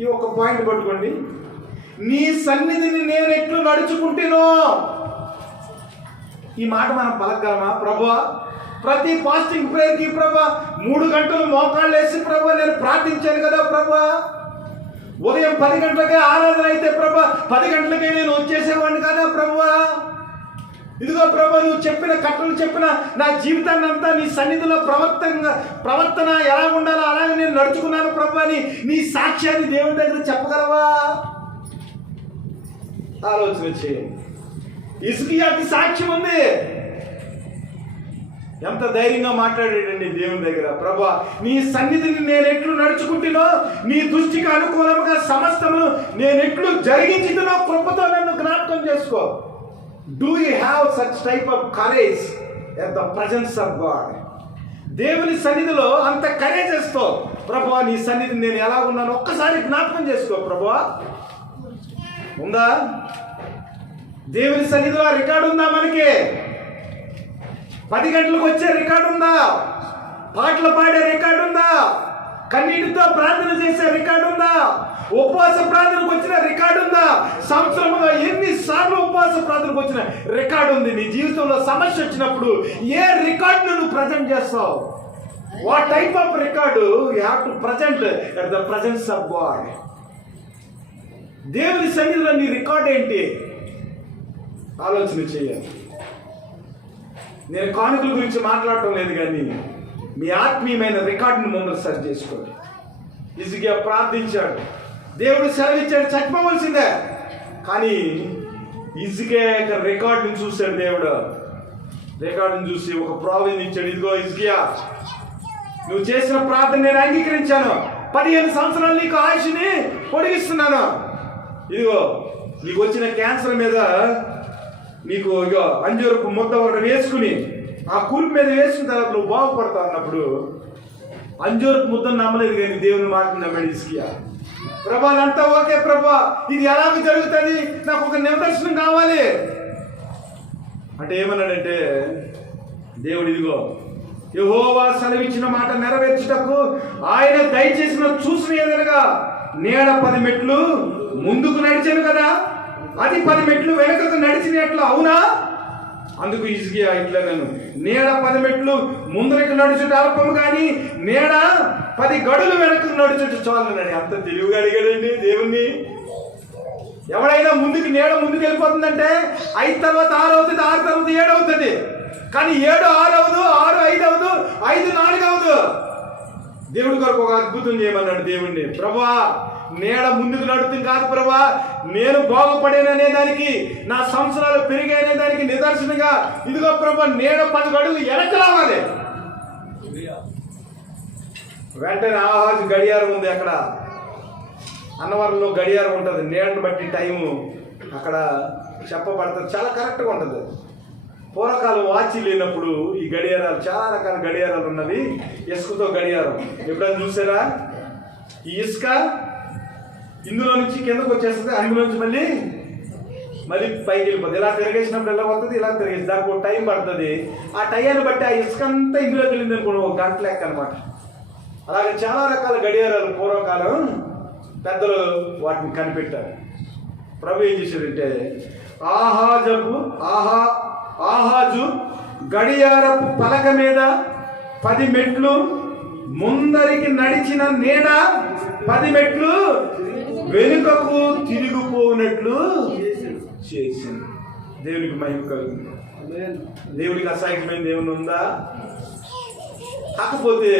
ఈ ఒక్క పాయింట్ పట్టుకోండి. నీ సన్నిధిని నేను ఎట్లు నడుచుకుంటేనో, ఈ మాట మనం పలకగలమా? ప్రభా, ప్రతి ఫాస్టింగ్ ప్రేయర్కి ప్రభా 3 గంటలు మోకాళ్ళు వేసి ప్రభా నేను ప్రార్థించాను కదా ప్రభా, ఉదయం 10 గంటలకే ఆరాధన అయితే ప్రభా 10 గంటలకే నేను వచ్చేసేవాడిని కదా ప్రభా. ఇదిగో ప్రభా, నువ్వు చెప్పిన కట్టలు చెప్పిన నా జీవితాన్ని అంతా నీ సన్నిధిలో ప్రవర్తన ఎలా ఉండాలో అలాగే నేను నడుచుకున్నాను ప్రభా అని నీ సాక్ష్యాన్ని దేవుని దగ్గర చెప్పగలవా? ఆలోచన చేయండి. హిజ్కియాకి సాక్ష్యం ఉంది. ఎంత ధైర్యంగా మాట్లాడాడండి దేవుని దగ్గర. ప్రభా, నీ సన్నిధిని నేను ఎట్లు నడుచుకుంటునో, నీ దృష్టికి అనుకూలంగా సమస్తము నేను ఎట్లు జరిగించుతునో కృపతో నన్ను జ్ఞాపకం చేసుకో. Do you have such type of courage at the presence of God? దేవుని సన్నిధిలో అంత కరేజెస్తో ప్రభా నీ సన్నిధిని నేను ఎలా ఉన్నాను ఒక్కసారి జ్ఞాపకం చేసుకో. ప్రభా, ఉందా? దేవుని సన్నిధిలో రికార్డు ఉందా? మనకి 10 గంటలకు వచ్చే రికార్డు ఉందా? పాటలు పాడే రికార్డు ఉందా? కన్నీటితో ప్రార్థన చేసే రికార్డు ఉందా? ఉపవాస ప్రార్థనకు వచ్చిన రికార్డు ఉందా? సంవత్సరంలో ఎన్నిసార్లు ఉపవాస ప్రార్థనకు వచ్చిన రికార్డు ఉంది. నీ జీవితంలో సమస్య వచ్చినప్పుడు ఏ రికార్డును నువ్వు ప్రజెంట్ చేస్తావు? What type of record you have to present at the presence of God? దేవుని సన్నిధిలో నీ రికార్డ్ ఏంటి? ఆలోచన చేయాలి. నేను కానుకల గురించి మాట్లాడటం లేదు, కానీ మీ ఆత్మీయమైన రికార్డుని ముందు సరి చేసుకోండి. హిజ్కియా ప్రార్థించాడు, దేవుడు సెలవిచ్చాడు, చచ్చిపోవలసిందే. కానీ హిజ్కియా యొక్క రికార్డుని చూశాడు దేవుడు. రికార్డుని చూసి ఒక ప్రావిజన్ ఇచ్చాడు. ఇదిగో హిజ్కియా, నువ్వు చేసిన ప్రార్థన నేను అంగీకరించాను. 15 సంవత్సరాలు నీకు ఆయుష్ని పొడిగిస్తున్నాను. ఇదిగో నీకు వచ్చిన క్యాన్సర్ మీద నీకు ఇగో అంజూరపు ముద్ద ఒకటి వేసుకుని ఆ కురుపు మీద వేసుకున్న తర్వాత నువ్వు బాగుపడతావు అన్నప్పుడు అంజూరపు ముద్దను నమ్మలేదు, కానీ దేవుని మాటను నమ్మాడు హిజ్కియా. ప్రభా, అంతా ఓకే ప్రభా, ఇది ఎలాగ జరుగుతుంది, నాకు ఒక నిదర్శనం కావాలి అంటే ఏమన్నాడంటే దేవుడు, ఇదిగో యెహోవా సెలవిచ్చిన మాట నెరవేర్చుటకు ఆయన దయచేసిన చూసిన ఎదురుగా నీడ 10 మెట్లు ముందుకు నడిచాను కదా, అది 10 మెట్లు వెనుకకు నడిచినట్లు అవునా? అందుకు హిజ్కియా ఇట్లా, నేను నీడ 10 మెట్లు ముందరకు నడుచుట అల్పము, కానీ నీడ 10 గడులు వెనక్కు నడుచుట చాలునని. అంత తెలివిగా అడిగాడండి దేవుణ్ణి. ఎవడైనా ముందుకు నీడ ముందుకు వెళ్ళిపోతుందంటే 5 తర్వాత 6 అవుతుంది, 6 తర్వాత 7 అవుతుంది. కానీ 7 6 అవదు, 6 5 అవదు, 5 4 అవదు. దేవుడి కొరకు ఒక అద్భుతం చేయమన్నాడు దేవుణ్ణి. ప్రభా, నీడ ముందుకు నడుతుంది కాదు ప్రభా, నేను బాగుపడేననే దానికి, నా సంవత్సరాలు పెరిగాయనే దానికి నిదర్శనంగా ఇదిగో ప్రభా నీడ 10 గడులు వెనక్కి రావాలి. వెంటనే ఆహాజు గడియారం ఉంది అక్కడ, అన్నవరంలో గడియారం ఉంటుంది, నీడను బట్టి టైము అక్కడ చెప్పబడుతుంది, చాలా కరెక్ట్గా ఉంటుంది. పూర్వకాలం వాచి లేనప్పుడు ఈ గడియారాలు, చాలా రకాల గడియారాలు ఉన్నవి. ఇసుకతో గడియారం ఎప్పుడైనా చూసారా? ఈ ఇసుక ఇందులో నుంచి కిందకు వచ్చేస్తుంది, అందులో నుంచి మళ్ళీ పైకి వెళ్ళిపోతుంది. ఇలా తిరిగేసినప్పుడు ఎలా పోతుంది, ఇలా తిరిగేసి దానికి ఒక టైం పడుతుంది. ఆ టైంని బట్టి ఆ ఇసుక అంతా ఇందులోకి వెళ్ళింది అనుకోండి, 1 గంట లెక్క అనమాట. అలాగే చాలా రకాల గడియారాలు పూర్వకాలం పెద్దలు వాటిని కనిపెట్టారు. ప్రభు ఏం చేశాడంటే ఆహాజు గడియారపు పలక మీద 10 మెట్లు, ముందరికి నడిచిన నీడ 10 మెట్లు వెనుకకు తిరిగిపోనట్లు చేసింది. దేవునికి మహిమ కలుగుతుంది. దేవుడికి అసహాయకమైనది ఏమైనా ఉందా? కాకపోతే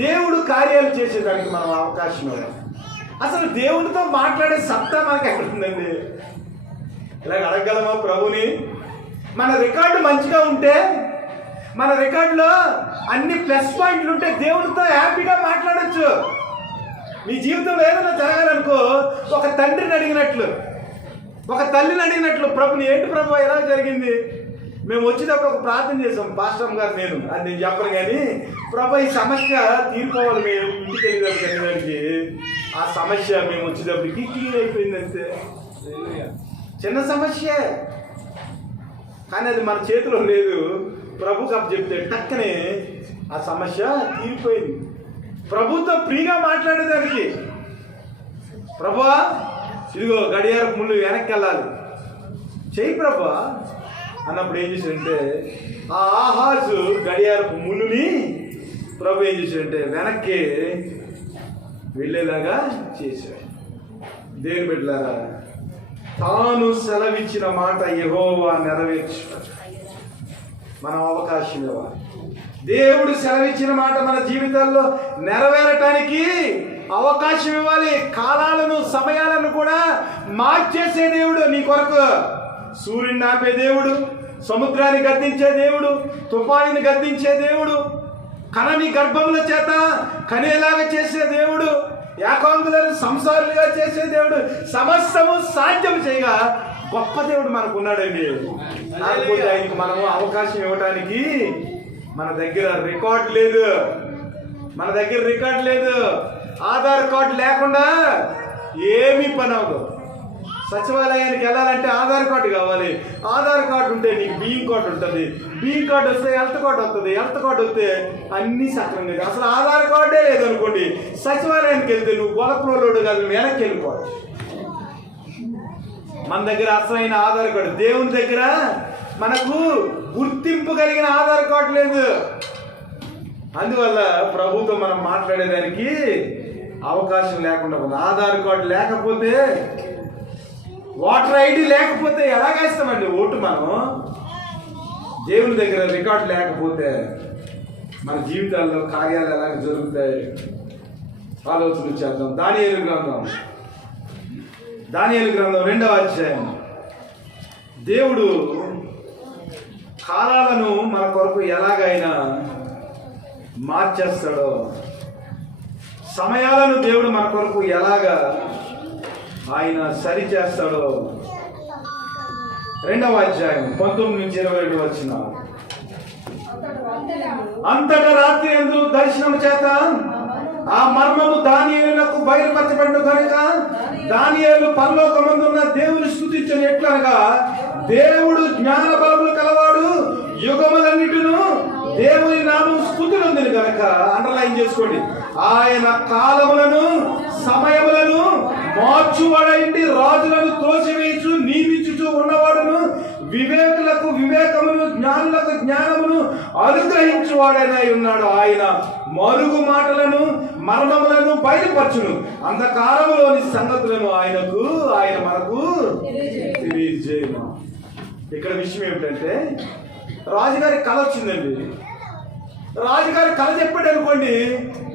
దేవుడు కార్యాలు చేసేదానికి మనం అవకాశం ఇవ్వాలి. అసలు దేవుడితో మాట్లాడే సత్తా మనకి ఎక్కడుందండి? ఇలాగ అడగగలమా ప్రభుని? మన రికార్డు మంచిగా ఉంటే, మన రికార్డులో అన్ని ప్లస్ పాయింట్లు ఉంటే దేవుడితో హ్యాపీగా మాట్లాడచ్చు. నీ జీవితంలో ఏదైనా జరగాలనుకో, ఒక తండ్రిని అడిగినట్లు, ఒక తల్లిని అడిగినట్లు, ప్రభుని ఏంటి ప్రభు ఎలా జరిగింది? మేము వచ్చేటప్పుడు ఒక ప్రార్థన చేసాం, పాస్టర్ గారు నేను, అది నేను చెప్పను కానీ, ప్రభు ఈ సమస్య తీరిపోవాలి, మేము ఇంటికి వెళ్ళేదానికి ఆ సమస్య మేము వచ్చేటప్పటికి క్లియర్ అయిపోయింది. అంతే, చిన్న సమస్య కానీ అది మన చేతిలో లేదు. ప్రభు కప్ చెప్తే టక్కనే ఆ సమస్య తీరిపోయింది. ప్రభుతో ఫ్రీగా మాట్లాడేదానికి, ప్రభువా ఇదిగో గడియారపు ముళ్ళు వెనక్కి వెళ్ళాలి, చెయ్యి ప్రభా అన్నప్పుడు ఏం చేశాడంటే, ఆ ఆహాజు గడియారపు ముళ్ళుని ప్రభు ఏం చేశాడంటే వెనక్కి వెళ్ళేలాగా చేశాడు. దేవుని బిడ్డలారా, తాను సెలవిచ్చిన మాట యెహోవా నెరవేర్చాడు. మనం అవకాశం ఇవ్వాలి. దేవుడు సెలవిచ్చిన మాట మన జీవితాల్లో నెరవేరటానికి అవకాశం ఇవ్వాలి. కాలాలను, సమయాలను కూడా మార్చేసే దేవుడు నీ కొరకు. సూర్యుని ఆపే దేవుడు, సముద్రాన్ని గద్దించే దేవుడు, తుఫానిని గద్దించే దేవుడు, కనని గర్భముల చేత కనేలాగా చేసే దేవుడు, ఏకాంగులను సంసారులుగా చేసే దేవుడు, సమస్తము సాధ్యం చేయగా గొప్ప దేవుడు మనకు ఉన్నాడండి. కాకపోతే ఆయనకు మనము అవకాశం ఇవ్వటానికి మన దగ్గర రికార్డు లేదు. మన దగ్గర రికార్డు లేదు. ఆధార్ కార్డు లేకుండా ఏమీ పని అవ్వదు. సచివాలయానికి వెళ్ళాలంటే ఆధార్ కార్డు కావాలి. ఆధార్ కార్డు ఉంటే నీకు బియ్యం కార్డు ఉంటుంది. బియ్యం కార్డు వస్తే హెల్త్ కార్డు వస్తుంది. హెల్త్ కార్డు వస్తే అన్నీ సక్రమంగా. అసలు ఆధార్ కార్డే లేదనుకోండి, సచివాలయానికి వెళ్తే నువ్వు గొలపులోడు కాదు, వెనక్కి వెళ్ళిపోవచ్చు. మన దగ్గర అసలైన ఆధార్ కార్డు, దేవుని దగ్గర మనకు గుర్తింపు కలిగిన ఆధార్ కార్డు లేదు. అందువల్ల ప్రభుతో మనం మాట్లాడేదానికి అవకాశం లేకుండా ఉంది. ఆధార్ కార్డు లేకపోతే, ఓటర్ ఐడి లేకపోతే ఎలాగేస్తామండి ఓటు? మనం దేవుని దగ్గర రికార్డు లేకపోతే మన జీవితాల్లో కార్యాలు ఎలాగ జరుగుతాయి? ఆలోచన చేద్దాం. దానియేలు గ్రంథం 2వ అధ్యాయం. దేవుడు కాలాలను మన కొరకు ఎలాగైనా మార్చేస్తాడో, సమయాలను దేవుడు మన కొరకు ఎలాగా ఆయన సరి చేస్తాడో 2వ అధ్యాయం 19 నుంచి 22 వచ్చిన. అంతటా రాత్రి యందు దర్శనము చేత ఆ మర్మము దానియేలునకు బయలుపరచబడిన కనుక దానియేలు పరలోకమందున్న దేవుని స్తుతించను. ఎట్లనగా దేవుడు జ్ఞాన బలములు కలవాడు, యుగములన్నిటిను దేవుని నామం స్తుతినందును కనుక. అండర్లైన్ చేసుకోండి. ఆయన కాలములను, సమయములను మార్చువాడైంది, రాజులను తోసివేయచ్చు నియమించుచూ ఉన్నవాడును, వివేకులకు వివేకమును, జ్ఞానులకు జ్ఞానమును అనుగ్రహించువాడనై ఉన్నాడు. ఆయన మరుగు మాటలను, మర్మములను బయలుపరచును, అంధకారములోని సంగతులను ఆయన మనకు తెలియజేయును. ఇక్కడ విషయం ఏమిటంటే, రాజుగారి కళ వచ్చిందండి. రాజుగారి కళ చెప్పాడు అనుకోండి,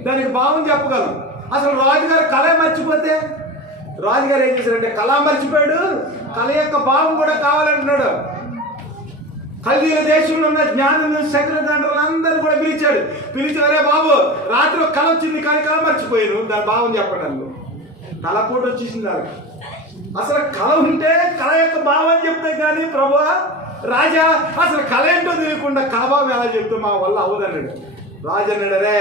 దానికి భావం చెప్పగలం. అసలు రాజుగారి కళ మర్చిపోతే, రాజుగారు ఏం చేశారంటే కళ మర్చిపోయాడు, కళ యొక్క భావం కూడా కావాలంటున్నాడు. కల్దీల దేశంలో ఉన్న జ్ఞానులు, శకునతండ్రులు అందరూ కూడా పిలిచి అరే బాబు, రాత్రి ఒక కళ వచ్చింది కానీ కళ మర్చిపోయాను, దాని భావం చెప్పడానికి. కళపోటు వచ్చేసింది దానికి. అసలు కళ ఉంటే కళ యొక్క భావం చెప్తే కానీ ప్రభువా రాజా అసలు కళ ఏంటో తెలియకుండా కళ భావం ఎలా చెప్తే మా వల్ల అవ్వదన్నాడు. రాజు అన్నాడు, రే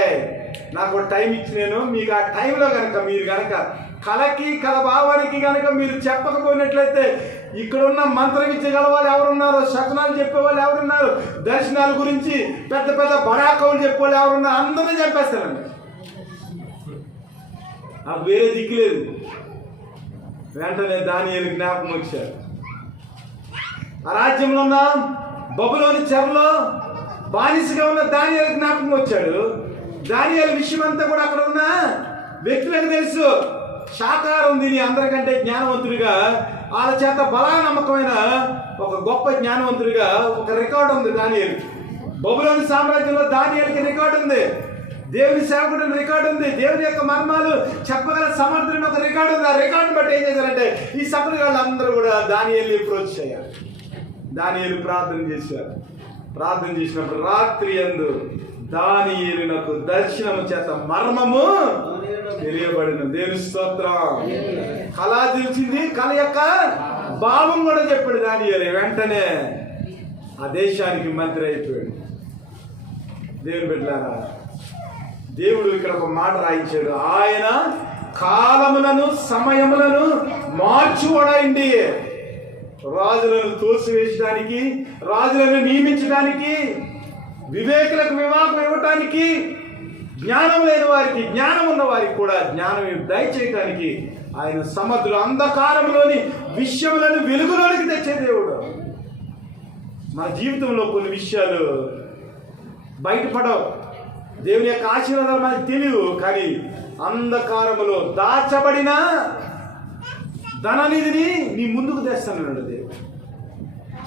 నాకు టైం ఇచ్చి నేను మీకు ఆ టైంలో కనుక మీరు కనుక కళకి కళ భావానికి కనుక మీరు చెప్పకపోయినట్లయితే ఇక్కడున్న మంత్ర విద్య గలవాళ్ళు ఎవరున్నారో, శకునాలు చెప్పేవాళ్ళు ఎవరున్నారు, దర్శనాల గురించి పెద్ద పెద్ద బడాకవులు చెప్పేవాళ్ళు ఎవరున్నారు, అందరినీ చంపేస్తారండి. నాకు వేరే దిక్కు లేదు. వెంటనే దానియేలు జ్ఞాపకం వచ్చారు. ఆ రాజ్యంలో ఉన్న బబులోని చెరలో బానిసగా ఉన్న దానియేలు జ్ఞాపకం వచ్చాడు. దానియేలు విషయం అంతా కూడా అక్కడ ఉన్న వ్యక్తులకు తెలుసు. శాకారం తిని అందరికంటే జ్ఞానవంతుడిగా, వాళ్ళ చేత బలానమ్మకమైన ఒక గొప్ప జ్ఞానవంతుడిగా ఒక రికార్డు ఉంది దానియేలు. బబులోని సామ్రాజ్యంలో దానియేలుకి రికార్డు ఉంది. దేవుని సేవకుడిని రికార్డు ఉంది. దేవుని యొక్క మర్మాలు చెప్పగల సమర్థుడిని ఒక రికార్డు ఉంది. ఆ రికార్డుని బట్టి ఏం చేశారంటే ఈ సభ్యులు వాళ్ళందరూ కూడా దానియేలుని అప్రోచ్ అయ్యారు. దానియేలు ప్రార్థన చేశారు. ప్రార్థన చేసినప్పుడు రాత్రి యందు దానియేలునకు దర్శనము చేత మర్మము తెలియబడిన. దేవుని స్తోత్రం. కళ తెలిసింది, కళ యొక్క భావం కూడా చెప్పాడు దానియేలు. వెంటనే ఆ దేశానికి మంత్రి అయిపోయాడు. దేవుని బిడ్డలారా, దేవుడు ఇక్కడ ఒక మాట రాయించాడు. ఆయన కాలములను సమయములను మార్చువాడండి. రాజులను తోసివేయడానికి, రాజులను నియమించడానికి, వివేకులకు వివాహం ఇవ్వటానికి, జ్ఞానం లేని వారికి, జ్ఞానం ఉన్న వారికి కూడా జ్ఞానం దయచేయటానికి ఆయన సమర్థుడు. అంధకారంలోని విషయములను వెలుగులోనికి తెచ్చే దేవుడు. మన జీవితంలో కొన్ని విషయాలు బయటపడవు. దేవుని యొక్క ఆశీర్వాదాలు మనకు తెలియవు. కానీ అంధకారములో దాచబడిన ధననిధిని నీ ముందుకు తెస్తానన్నాడు దేవుడు.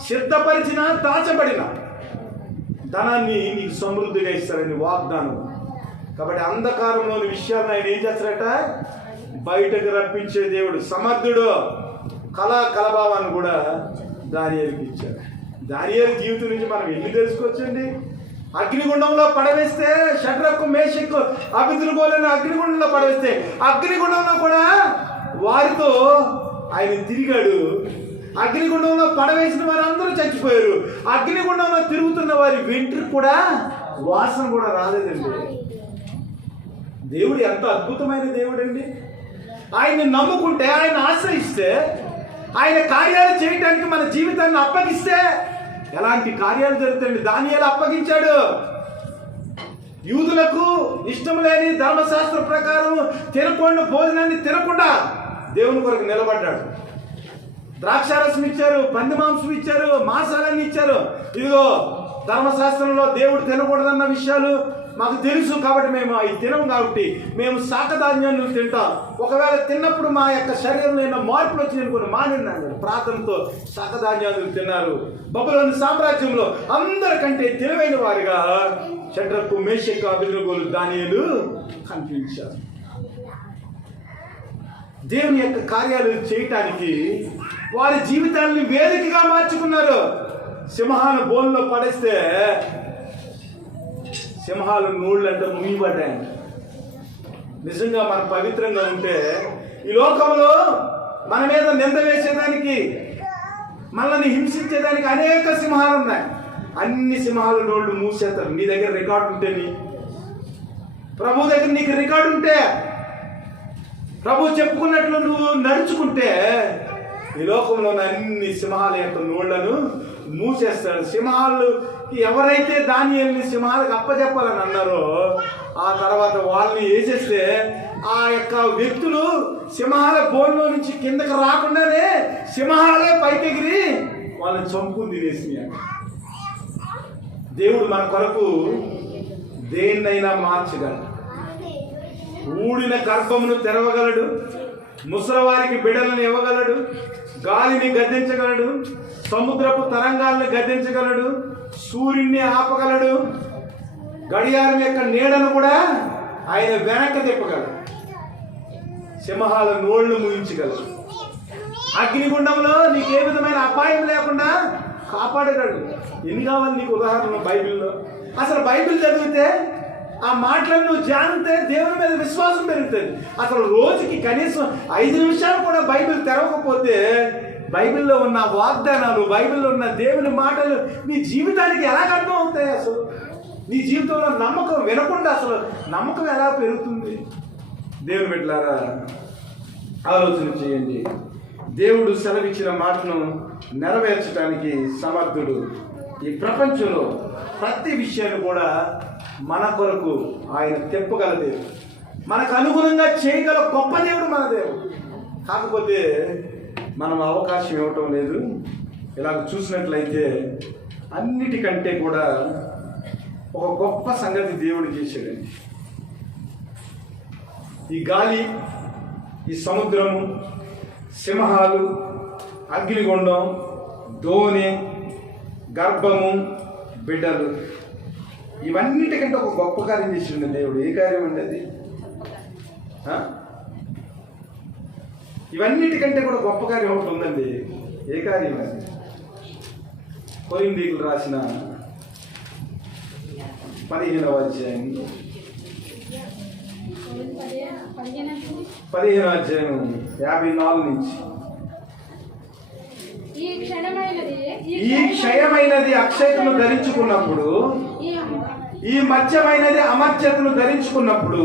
సిద్ధపరిచిన దాచబడిన ధనాన్ని నీకు సమృద్ధిగా ఇస్తారని వాగ్దానం. కాబట్టి అంధకారంలోని విషయాలను ఆయన ఏం చేస్తారట? బయటకు రప్పించే దేవుడు, సమర్థుడు. కలభావాన్ని కూడా దానియేలుకి ఇచ్చాడు. దానియేలు జీవితం నుంచి మనం ఎన్ని తెలుసుకోవచ్చండి. అగ్నిగుండంలో పడవేస్తే షడ్రకు మేషకు అబేద్నెగోలను అగ్నిగుండంలో పడవేస్తే అగ్నిగుండంలో కూడా వారితో ఆయన తిరిగాడు. అగ్నిగుండంలో పడవేసిన వారు అందరూ చచ్చిపోయారు. అగ్నిగుండంలో తిరుగుతున్న వారి వెంట్రుకు కూడా వాసన కూడా రాలేదండి. దేవుడు ఎంత అద్భుతమైన దేవుడు అండి. ఆయన్ని నమ్ముకుంటే, ఆయన ఆశ్రయిస్తే, ఆయన కార్యాలు చేయడానికి మన జీవితాన్ని అప్పగిస్తే ఎలాంటి కార్యాలు జరుగుతాయండి. దానియేలు అప్పగించాడు. యూదులకు ఇష్టం లేని ధర్మశాస్త్ర ప్రకారం తినకుండా భోజనాన్ని తినకుండా దేవుని కొరకు నిలబడ్డాడు. ద్రాక్షారసం ఇచ్చారు, పంది మాంసం ఇచ్చారు, మాంసాలన్నీ ఇచ్చారు. ఇదిగో ధర్మశాస్త్రంలో దేవుడు తినకూడదన్న విషయాలు మాకు తెలుసు, కాబట్టి మేము అవి తినం, కాబట్టి మేము శాకధాన్యాన్ని తింటాం. ఒకవేళ తిన్నప్పుడు మా యొక్క శరీరంలో ఏమైనా మార్పులు వచ్చి కొన్ని మానిన్నాడు. ప్రార్థనతో శాకధాన్యాలు తిన్నారు. బబులోని సామ్రాజ్యంలో అందరికంటే తెలివైన వారిగా షడ్రకు మేషకు అబేద్నెగోలు దానియేలు కనిపించారు. దేవుని యొక్క కార్యాలు చేయటానికి వారి జీవితాన్ని వేదికగా మార్చుకున్నారు. సింహాల బోన్లో పడేస్తే సింహాలు నోళ్ళంటే మునిగిపడ్డాయి. నిజంగా మనం పవిత్రంగా ఉంటే ఈ లోకంలో మన మీద నింద వేసేదానికి, మనల్ని హింసించేదానికి అనేక సింహాలు ఉన్నాయి. అన్ని సింహాల నోళ్ళు మూసేస్తారు. నీ దగ్గర రికార్డు ఉంటే, ప్రభు దగ్గర నీకు రికార్డు ఉంటే, ప్రభు చెప్పుకున్నట్లు నువ్వు నడుచుకుంటే ఈ లోకంలోని అన్ని సింహాల యొక్క నోళ్లను మూసేస్తాడు. సింహాలు ఎవరైతే దానియేలుని సింహాలకు అప్పచెప్పాలని అన్నారో ఆ తర్వాత వాళ్ళని వేసేస్తే ఆ యొక్క వ్యక్తులు సింహాల బోన్లో నుంచి కిందకి రాకుండానే సింహాలే పైకెగిరి వాళ్ళని చంపుకుని తినేసినాయి. దేవుడు మన కొరకు దేన్నైనా మార్చగలడు. ఊడిన గర్భమును తెరవగలడు, ముసలివారికి బిడ్డలను ఇవ్వగలడు, గాలిని గద్దించగలడు, సముద్రపు తరంగాలను గద్దించగలడు, సూర్యుడిని ఆపగలడు, గడియారం యొక్క నీడను కూడా ఆయన వెనక్కి తిప్పగలడు, సింహాల నోళ్లు ముగించగలడు, అగ్నిగుండంలో నీకు ఏ విధమైన అపాయం లేకుండా కాపాడగలడు. ఎన్ని కావాలి నీకు ఉదాహరణ బైబిల్లో? అసలు బైబిల్ చదివితే ఆ మాటలను నువ్వు జానితే దేవుని మీద విశ్వాసం పెరుగుతుంది. అసలు రోజుకి కనీసం 5 నిమిషాలు కూడా బైబిల్ తెరవకపోతే బైబిల్లో ఉన్న వాగ్దానాలు, బైబిల్లో ఉన్న దేవుని మాటలు నీ జీవితానికి ఎలా అర్థం అవుతాయి? అసలు నీ జీవితంలో నమ్మకం వినకుండా అసలు నమ్మకం ఎలా పెరుగుతుంది? దేవుని బిడ్డలారా, ఆలోచన చేయండి. దేవుడు సెలవిచ్చిన మాటను నెరవేర్చడానికి సమర్థుడు. ఈ ప్రపంచంలో ప్రతి విషయాన్ని కూడా మన కొరకు ఆయన తెప్పగల దేవుడు, మనకు అనుగుణంగా చేయగల గొప్ప దేవుడు మన దేవుడు. కాకపోతే మనం అవకాశం ఇవ్వటం లేదు. ఇలాగ చూసినట్లయితే అన్నిటికంటే కూడా ఒక గొప్ప సంగతి దేవుడు చేశాడండి. ఈ గాలి, ఈ సముద్రము, సింహాలు, అగ్నిగుండం, దోణి, గర్భము, బిడ్డలు, ఇవన్నిటికంటే ఒక గొప్ప కార్యం చేసిండు దేవుడు. ఏ కార్యం అండి అది? ఇవన్నిటికంటే కూడా గొప్ప కార్యం ఒకటి ఉందండి. ఏ కార్యం అది? కొరింథీయులకు రాసిన 15వ అధ్యాయం 54 నుంచి. ఈ క్షయమైనది అక్షయతను ధరించుకున్నప్పుడు, ఈ మత్స్యమైనది అమర్త్యతను ధరించుకున్నప్పుడు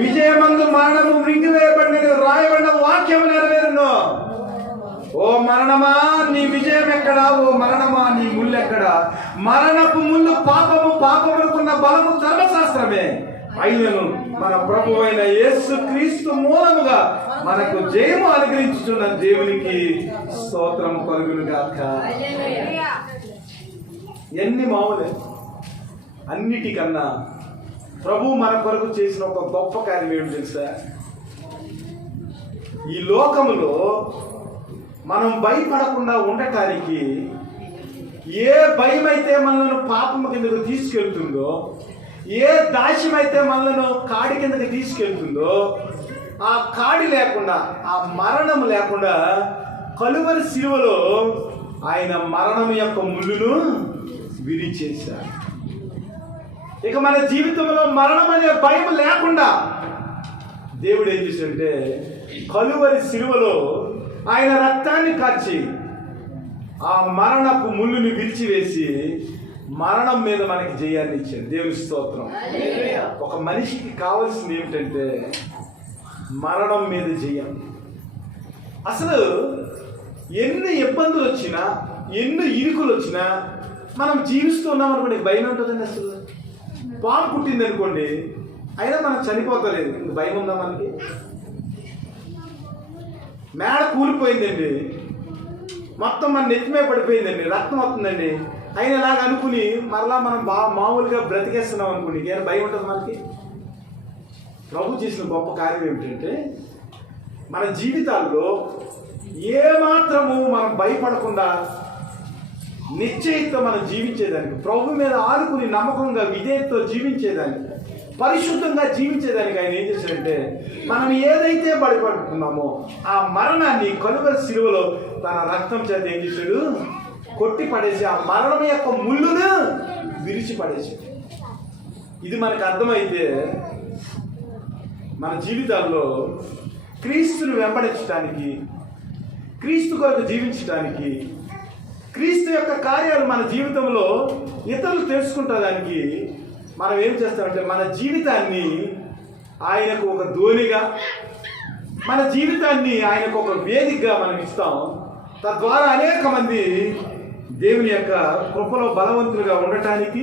విజయమందు మరణము మృంగివేయబడినది రాయబడిన వాక్యం నెరవేరును. ఓ మరణమా నీ విజయం ఎక్కడా? ఓ మరణమా నీ ముళ్ళు ఎక్కడా? మరణపు ముళ్ళు పాపము, పాపములకున్న బలము ధర్మశాస్త్రమే. అయినను మన ప్రభు అయిన యేసు క్రీస్తు మూలముగా మనకు జయము అనుగ్రహించుచున్న దేవునికి స్తోత్రం కలుగును గాక. ఎన్ని మామూలే. అన్నిటికన్నా ప్రభు మన కొరకు చేసిన ఒక గొప్ప కార్యం ఏమిటి తెలుసా? ఈ లోకములో మనం భయపడకుండా ఉండటానికి ఏ భయం అయితే మనల్ని పాపము కిందకు తీసుకెళ్తుందో, ఏ దాస్యం అయితే మనల్ని కాడి కిందకి తీసుకెళ్తుందో, ఆ కాడి లేకుండా, ఆ మరణం లేకుండా కలువరి శిలువలో ఆయన మరణం యొక్క ముళ్ళును విరిచేశారు. ఇక మన జీవితంలో మరణం అనే భయం లేకుండా దేవుడు ఏం చేశాడంటే కలువరి శిలువలో ఆయన రక్తాన్ని కార్చి ఆ మరణపు ముళ్ళుని విరిచివేసి మరణం మీద మనకి జయాన్ని ఇచ్చాడు. దేవుని స్తోత్రం. ఒక మనిషికి కావాల్సింది ఏమిటంటే మరణం మీద జయం. అసలు ఎన్ని ఇబ్బందులు వచ్చినా, ఎన్ని ఇరుకులు వచ్చినా మనం జీవిస్తున్నాం అనుకోండి, భయం ఉంటుందండి. అసలు పాము పుట్టింది అనుకోండి, అయినా మనం చనిపోతలేదు, ఇంక భయం ఉందా మనకి? మేడ కూలిపోయిందండి, మొత్తం మన నెత్తిమే పడిపోయిందండి, రక్తం వస్తుందండి, అయినా ఇలాగ అనుకుని మరలా మనం మామూలుగా బ్రతికేస్తున్నాం అనుకోండి, ఏమైనా భయం ఉంటుంది మనకి? ప్రభు చేసిన గొప్ప కార్యం ఏమిటంటే మన జీవితాల్లో ఏమాత్రము మనం భయపడకుండా నిశ్చయితో మనం జీవించేదానికి, ప్రభు మీద ఆనుకుని నమ్మకంగా విధేయతతో జీవించేదానికి, పరిశుద్ధంగా జీవించేదానికి ఆయన ఏం చేశాడంటే మనం ఏదైతే భయపడుతున్నామో ఆ మరణాన్ని కలువరి శిలువలో తన రక్తం చేత ఏం చేశాడు? కొట్టి పడేసి ఆ మరణం యొక్క ముళ్ళును విరిచి పడేసాడు. ఇది మనకు అర్థమైతే మన జీవితాల్లో క్రీస్తును వెంబడించడానికి, క్రీస్తు కొరకు జీవించడానికి, క్రీస్తు యొక్క కార్యాలు మన జీవితంలో ఇతరులు తెలుసుకుంటానికి మనం ఏం చేస్తామంటే మన జీవితాన్ని ఆయనకు ఒక ధోనిగా, మన జీవితాన్ని ఆయనకు ఒక వేదికగా మనం ఇస్తాం. తద్వారా అనేక మంది దేవుని యొక్క కృపలో బలవంతులుగా ఉండటానికి,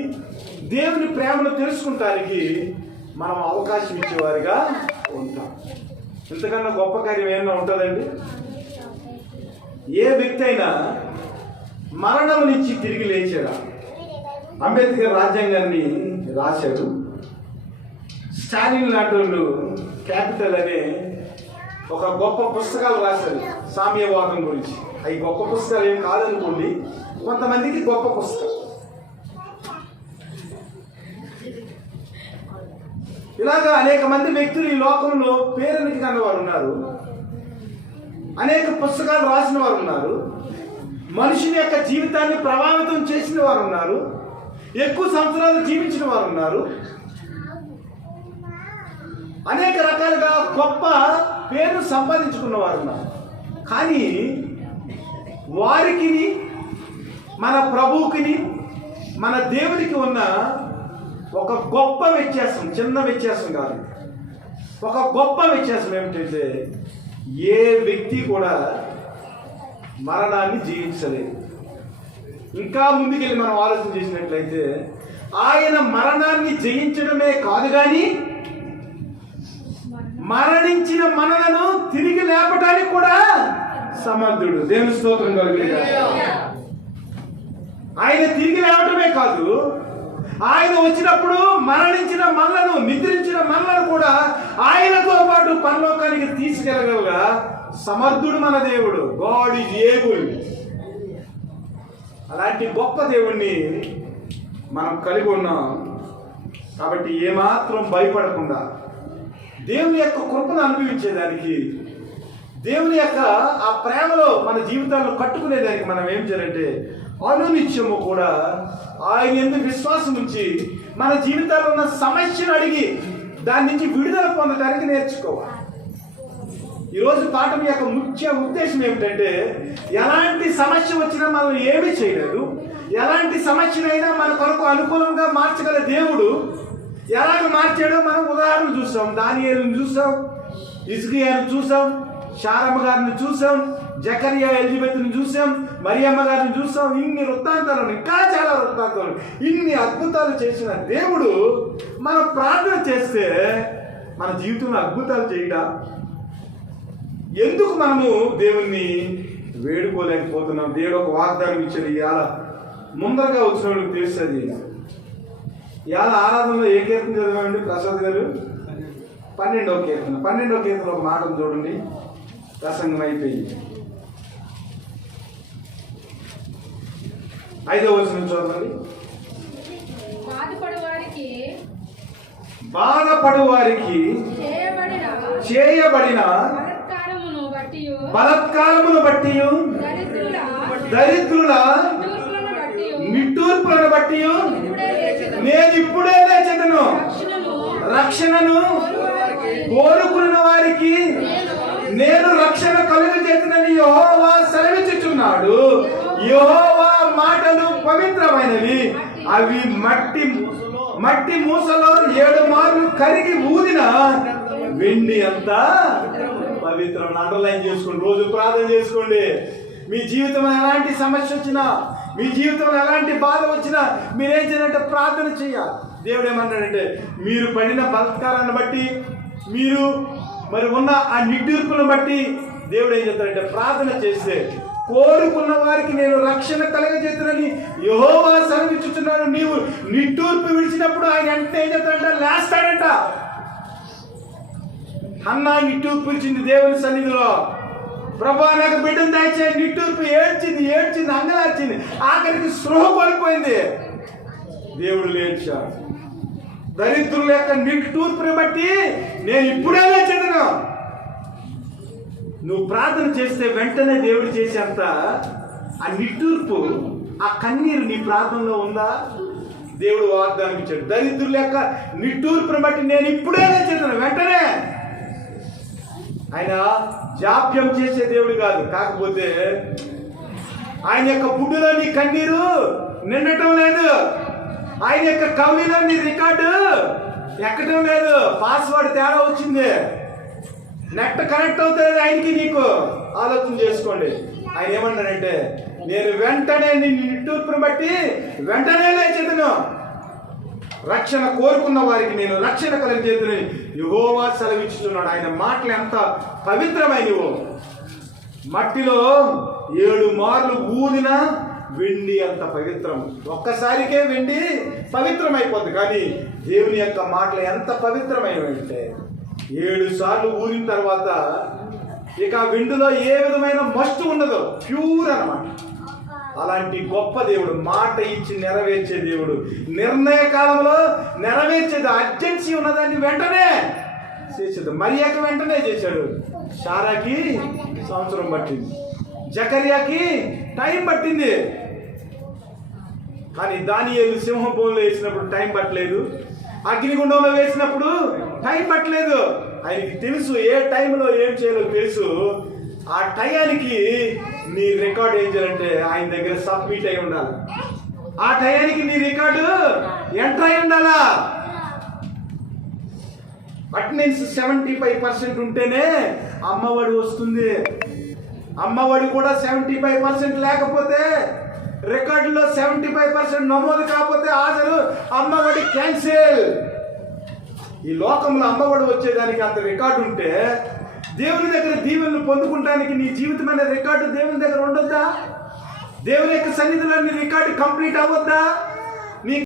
దేవుని ప్రేమను తెలుసుకుంటానికి మనం అవకాశం ఇచ్చేవారిగా ఉంటాం. ఇంతకన్నా గొప్ప కార్యం ఏమన్నా ఉంటుందండి? ఏ వ్యక్తి అయినా మరణం నుంచి తిరిగి లేచాడా? అంబేద్కర్ రాజ్యాంగాన్ని రాశాడు. స్టాలిన్ లాంటి వాళ్ళు క్యాపిటల్ అనే ఒక గొప్ప పుస్తకాలు రాశారు సామ్యవాదం గురించి. అవి గొప్ప పుస్తకాలు ఏం కాదనుకోండి, కొంతమందికి గొప్ప పుస్తకం. ఇలాగా అనేక మంది వ్యక్తులు ఈ లోకంలో పేరునికి కన్నవారు ఉన్నారు, అనేక పుస్తకాలు రాసిన వారు ఉన్నారు, మనుషుని యొక్క జీవితాన్ని ప్రభావితం చేసిన వారు ఉన్నారు, ఎక్కువ సంవత్సరాలు జీవించిన వారు ఉన్నారు, అనేక రకాలుగా గొప్ప పేరు సంపాదించుకున్న వారు ఉన్నారు. కానీ వారికి, మన ప్రభువుకి, మన దేవునికి ఉన్న ఒక గొప్ప వ్యత్యాసం, చిన్న వ్యత్యాసం కాదు, ఒక గొప్ప వ్యత్యాసం ఏమిటంటే ఏ వ్యక్తి కూడా మరణాన్ని జీవించలేదు. ఇంకా ముందుకెళ్ళి మనం ఆలోచన చేసినట్లయితే ఆయన మరణాన్ని జయించడమే కాదు కానీ మరణించిన మనలను తిరిగి లేపడానికి కూడా సమర్థుడు. దేవుని స్తోత్రం కలుగును. ఆయన తిరిగి లేవటమే కాదు, ఆయన వచ్చినప్పుడు మరణించిన మనలను, నిద్రించిన మనలను కూడా ఆయనతో పాటు పరలోకానికి తీసుకెళ్ళగలగా సమర్థుడు మన దేవుడు. God is able. అలాంటి గొప్ప దేవుణ్ణి మనం కలిగి ఉన్నాం. కాబట్టి ఏమాత్రం భయపడకుండా దేవుని యొక్క కృపను అనుభవించేదానికి, దేవుని యొక్క ఆ ప్రేమలో మన జీవితాలను కట్టుకునేదానికి మనం ఏం చేయాలంటే అనునిత్యము కూడా ఆయన ఎందుకు విశ్వాసం ఉంచి మన జీవితాల్లో ఉన్న సమస్యను అడిగి దాని నుంచి విడుదల పొందడానికి నేర్చుకోవాలి. ఈరోజు పాఠం యొక్క ముఖ్య ఉద్దేశం ఏమిటంటే, ఎలాంటి సమస్య వచ్చినా మనం ఏమీ చేయలేదు, ఎలాంటి సమస్యనైనా మన కొరకు అనుకూలంగా మార్చగల దేవుడు ఎలాగ మార్చాడో మనం ఉదాహరణ చూసాం. దానియేలును చూసాం, హిజ్కియాను చూసాం, శారమ్మ గారిని చూసాం, జకరియా ఎలిజబెత్ని చూసాం, మరియమ్మ గారిని చూసాం. ఇన్ని వృత్తాంతాలు, ఇంకా చాలా వృత్తాంతాలు, ఇన్ని అద్భుతాలు చేసిన దేవుడు మనం ప్రార్థన చేస్తే మన జీవితంలో అద్భుతాలు చేయడా? ఎందుకు మనము దేవుణ్ణి వేడుకోలేకపోతున్నాం? దేవుడు ఒక వాగ్దానం ఇచ్చాడు. ఇవాళ ముందరగా వచ్చిన వాళ్ళకి తెలుస్తుంది. ఇవాళ ఆరాధనలో ఏ కీర్తన చదివామండి ప్రసాద్ గారు? 12వ కీర్తన. 12వ కీర్తన ఒక మాటను చూడండి, ప్రసంగం అయిపోయింది. 5వ వచనం చూడండి. బాధపడు వారికి చేయబడిన బలత్కారమును బట్టి, దరిద్రుల నిట్టూర్పులను బట్టి నేను ఇప్పుడే లేచెదను. రక్షణను కోరుకున్న వారికి నేను రక్షణ కలుగజేతునని యెహోవా సెలవిచ్చుచున్నాడు. యెహోవా మాటలు పవిత్రమైనవి, అవి మట్టి మూసలో 7 మార్లు కరిగి ఊదిన వెండి అంతా పవిత్రం. అండర్లైన్ చేసుకోండి, రోజు ప్రార్థన చేసుకోండి. మీ జీవితంలో ఎలాంటి సమస్య వచ్చినా, మీ జీవితంలో ఎలాంటి బాధ వచ్చినా మీరేం చేయాలంటే ప్రార్థన చేయాలి. దేవుడు ఏమన్నాడంటే, మీరు పడిన బలత్కారాన్ని బట్టి, మీరు మరి ఉన్న ఆ నిట్టూర్పులను బట్టి దేవుడు ఏం చెప్తాడంటే, ప్రార్థన చేస్తే కోరుకున్న వారికి నేను రక్షణ కలగజేతునని యెహోవా సెలవిచ్చుచున్నాడు. నీవు నిట్టూర్పు విడిచినప్పుడు ఆయన వెంటనే ఏం చెప్తాడంట, లేస్తాడంట. హన్నా నిట్టూర్పు విడిచింది దేవుని సన్నిధిలో. ప్రభా నాకు బిడ్డను దయచేయి. నిట్టూర్పు ఏడ్చింది, అంగలార్చింది, ఆఖరికి స్పృహ కోల్పోయింది. దేవుడు లేచాడు. దరిద్రుల యొక్క నిట్టూర్పుని బట్టి నేను ఇప్పుడే లేచెదను. నువ్వు ప్రార్థన చేస్తే వెంటనే దేవుడు చేసేంత ఆ నిట్టూర్పు, ఆ కన్నీరు నీ ప్రార్థనలో ఉందా? దేవుడు వాగ్దానం ఇచ్చాడు. దరిద్రుల యొక్క నిట్టూర్పుని బట్టి నేను ఇప్పుడే లేచెదను. వెంటనే ఆయన జాప్యం చేసే దేవుడు కాదు. కాకపోతే ఆయన యొక్క బుడ్డులో నీ కన్నీరు నిండటం లేదు, ఆయన యొక్క కౌలిలో నీ రికార్డు ఎక్కటం లేదు. పాస్వర్డ్ తేడా వచ్చింది, నెట్ కనెక్ట్ అవుతుంది ఆయనకి నీకు. ఆలోచన చేసుకోండి. ఆయన ఏమన్నాడంటే, నేను వెంటనే నీ నిట్టూర్పును బట్టి వెంటనే లేచెదను. రక్షణ కోరుకున్న వారికి నేను రక్షణ కలుగజేతునని యెహోవా సెలవిచ్చుచున్నాడు. ఆయన మాటలు ఎంత పవిత్రమైనవో. మట్టిలో 7 మార్లు ఊదిన వెండి అంత పవిత్రం. ఒక్కసారికే వెండి పవిత్రమైపోద్ది, కానీ దేవుని యొక్క మాటలు ఎంత పవిత్రమైనవి అంటే 7 సార్లు ఊదిన తర్వాత ఇక వెండిలో ఏ విధమైన మస్టు ఉండదు, ప్యూర్ అన్నమాట. అలాంటి గొప్ప దేవుడు, మాట ఇచ్చి నెరవేర్చే దేవుడు, నిర్ణయ కాలంలో నెరవేర్చేది. అర్జెన్సీ ఉన్నదాన్ని వెంటనే చేసేది. మరియాకి వెంటనే చేశాడు. శారాకి సంవత్సరం పట్టింది, జకర్యాకి టైం పట్టింది. కానీ దానియేలు సింహంలో వేసినప్పుడు టైం పట్టలేదు, అగ్నిగుండంలో వేసినప్పుడు టైం పట్టలేదు. ఆయనకి తెలుసు ఏ టైంలో ఏం చేయాలో తెలుసు. ఆ టయానికి నీ రికార్డు ఏం చేయాలంటే ఆయన దగ్గర సబ్మిట్ అయి ఉండాలి. ఆ టయానికి నీ రికార్డు ఎంటర్ అయి ఉండాలా. అటెండెన్స్ 75% ఉంటేనే అమ్మఒడి వస్తుంది. అమ్మఒడి కూడా 75% లేకపోతే, రికార్డులో 75% నమోదు కాకపోతే హాజరు, అమ్మఒడి క్యాన్సిల్. ఈ లోకంలో అమ్మఒడి వచ్చేదానికి అంత రికార్డు ఉంటే, దేవుని దగ్గర దీవెనలు పొందుకుంటానికి నీ జీవితం అనే రికార్డు దేవుని దగ్గర ఉండొద్దా? దేవుని యొక్క సన్నిధిలో నీ రికార్డు కంప్లీట్ అవ్వద్దా?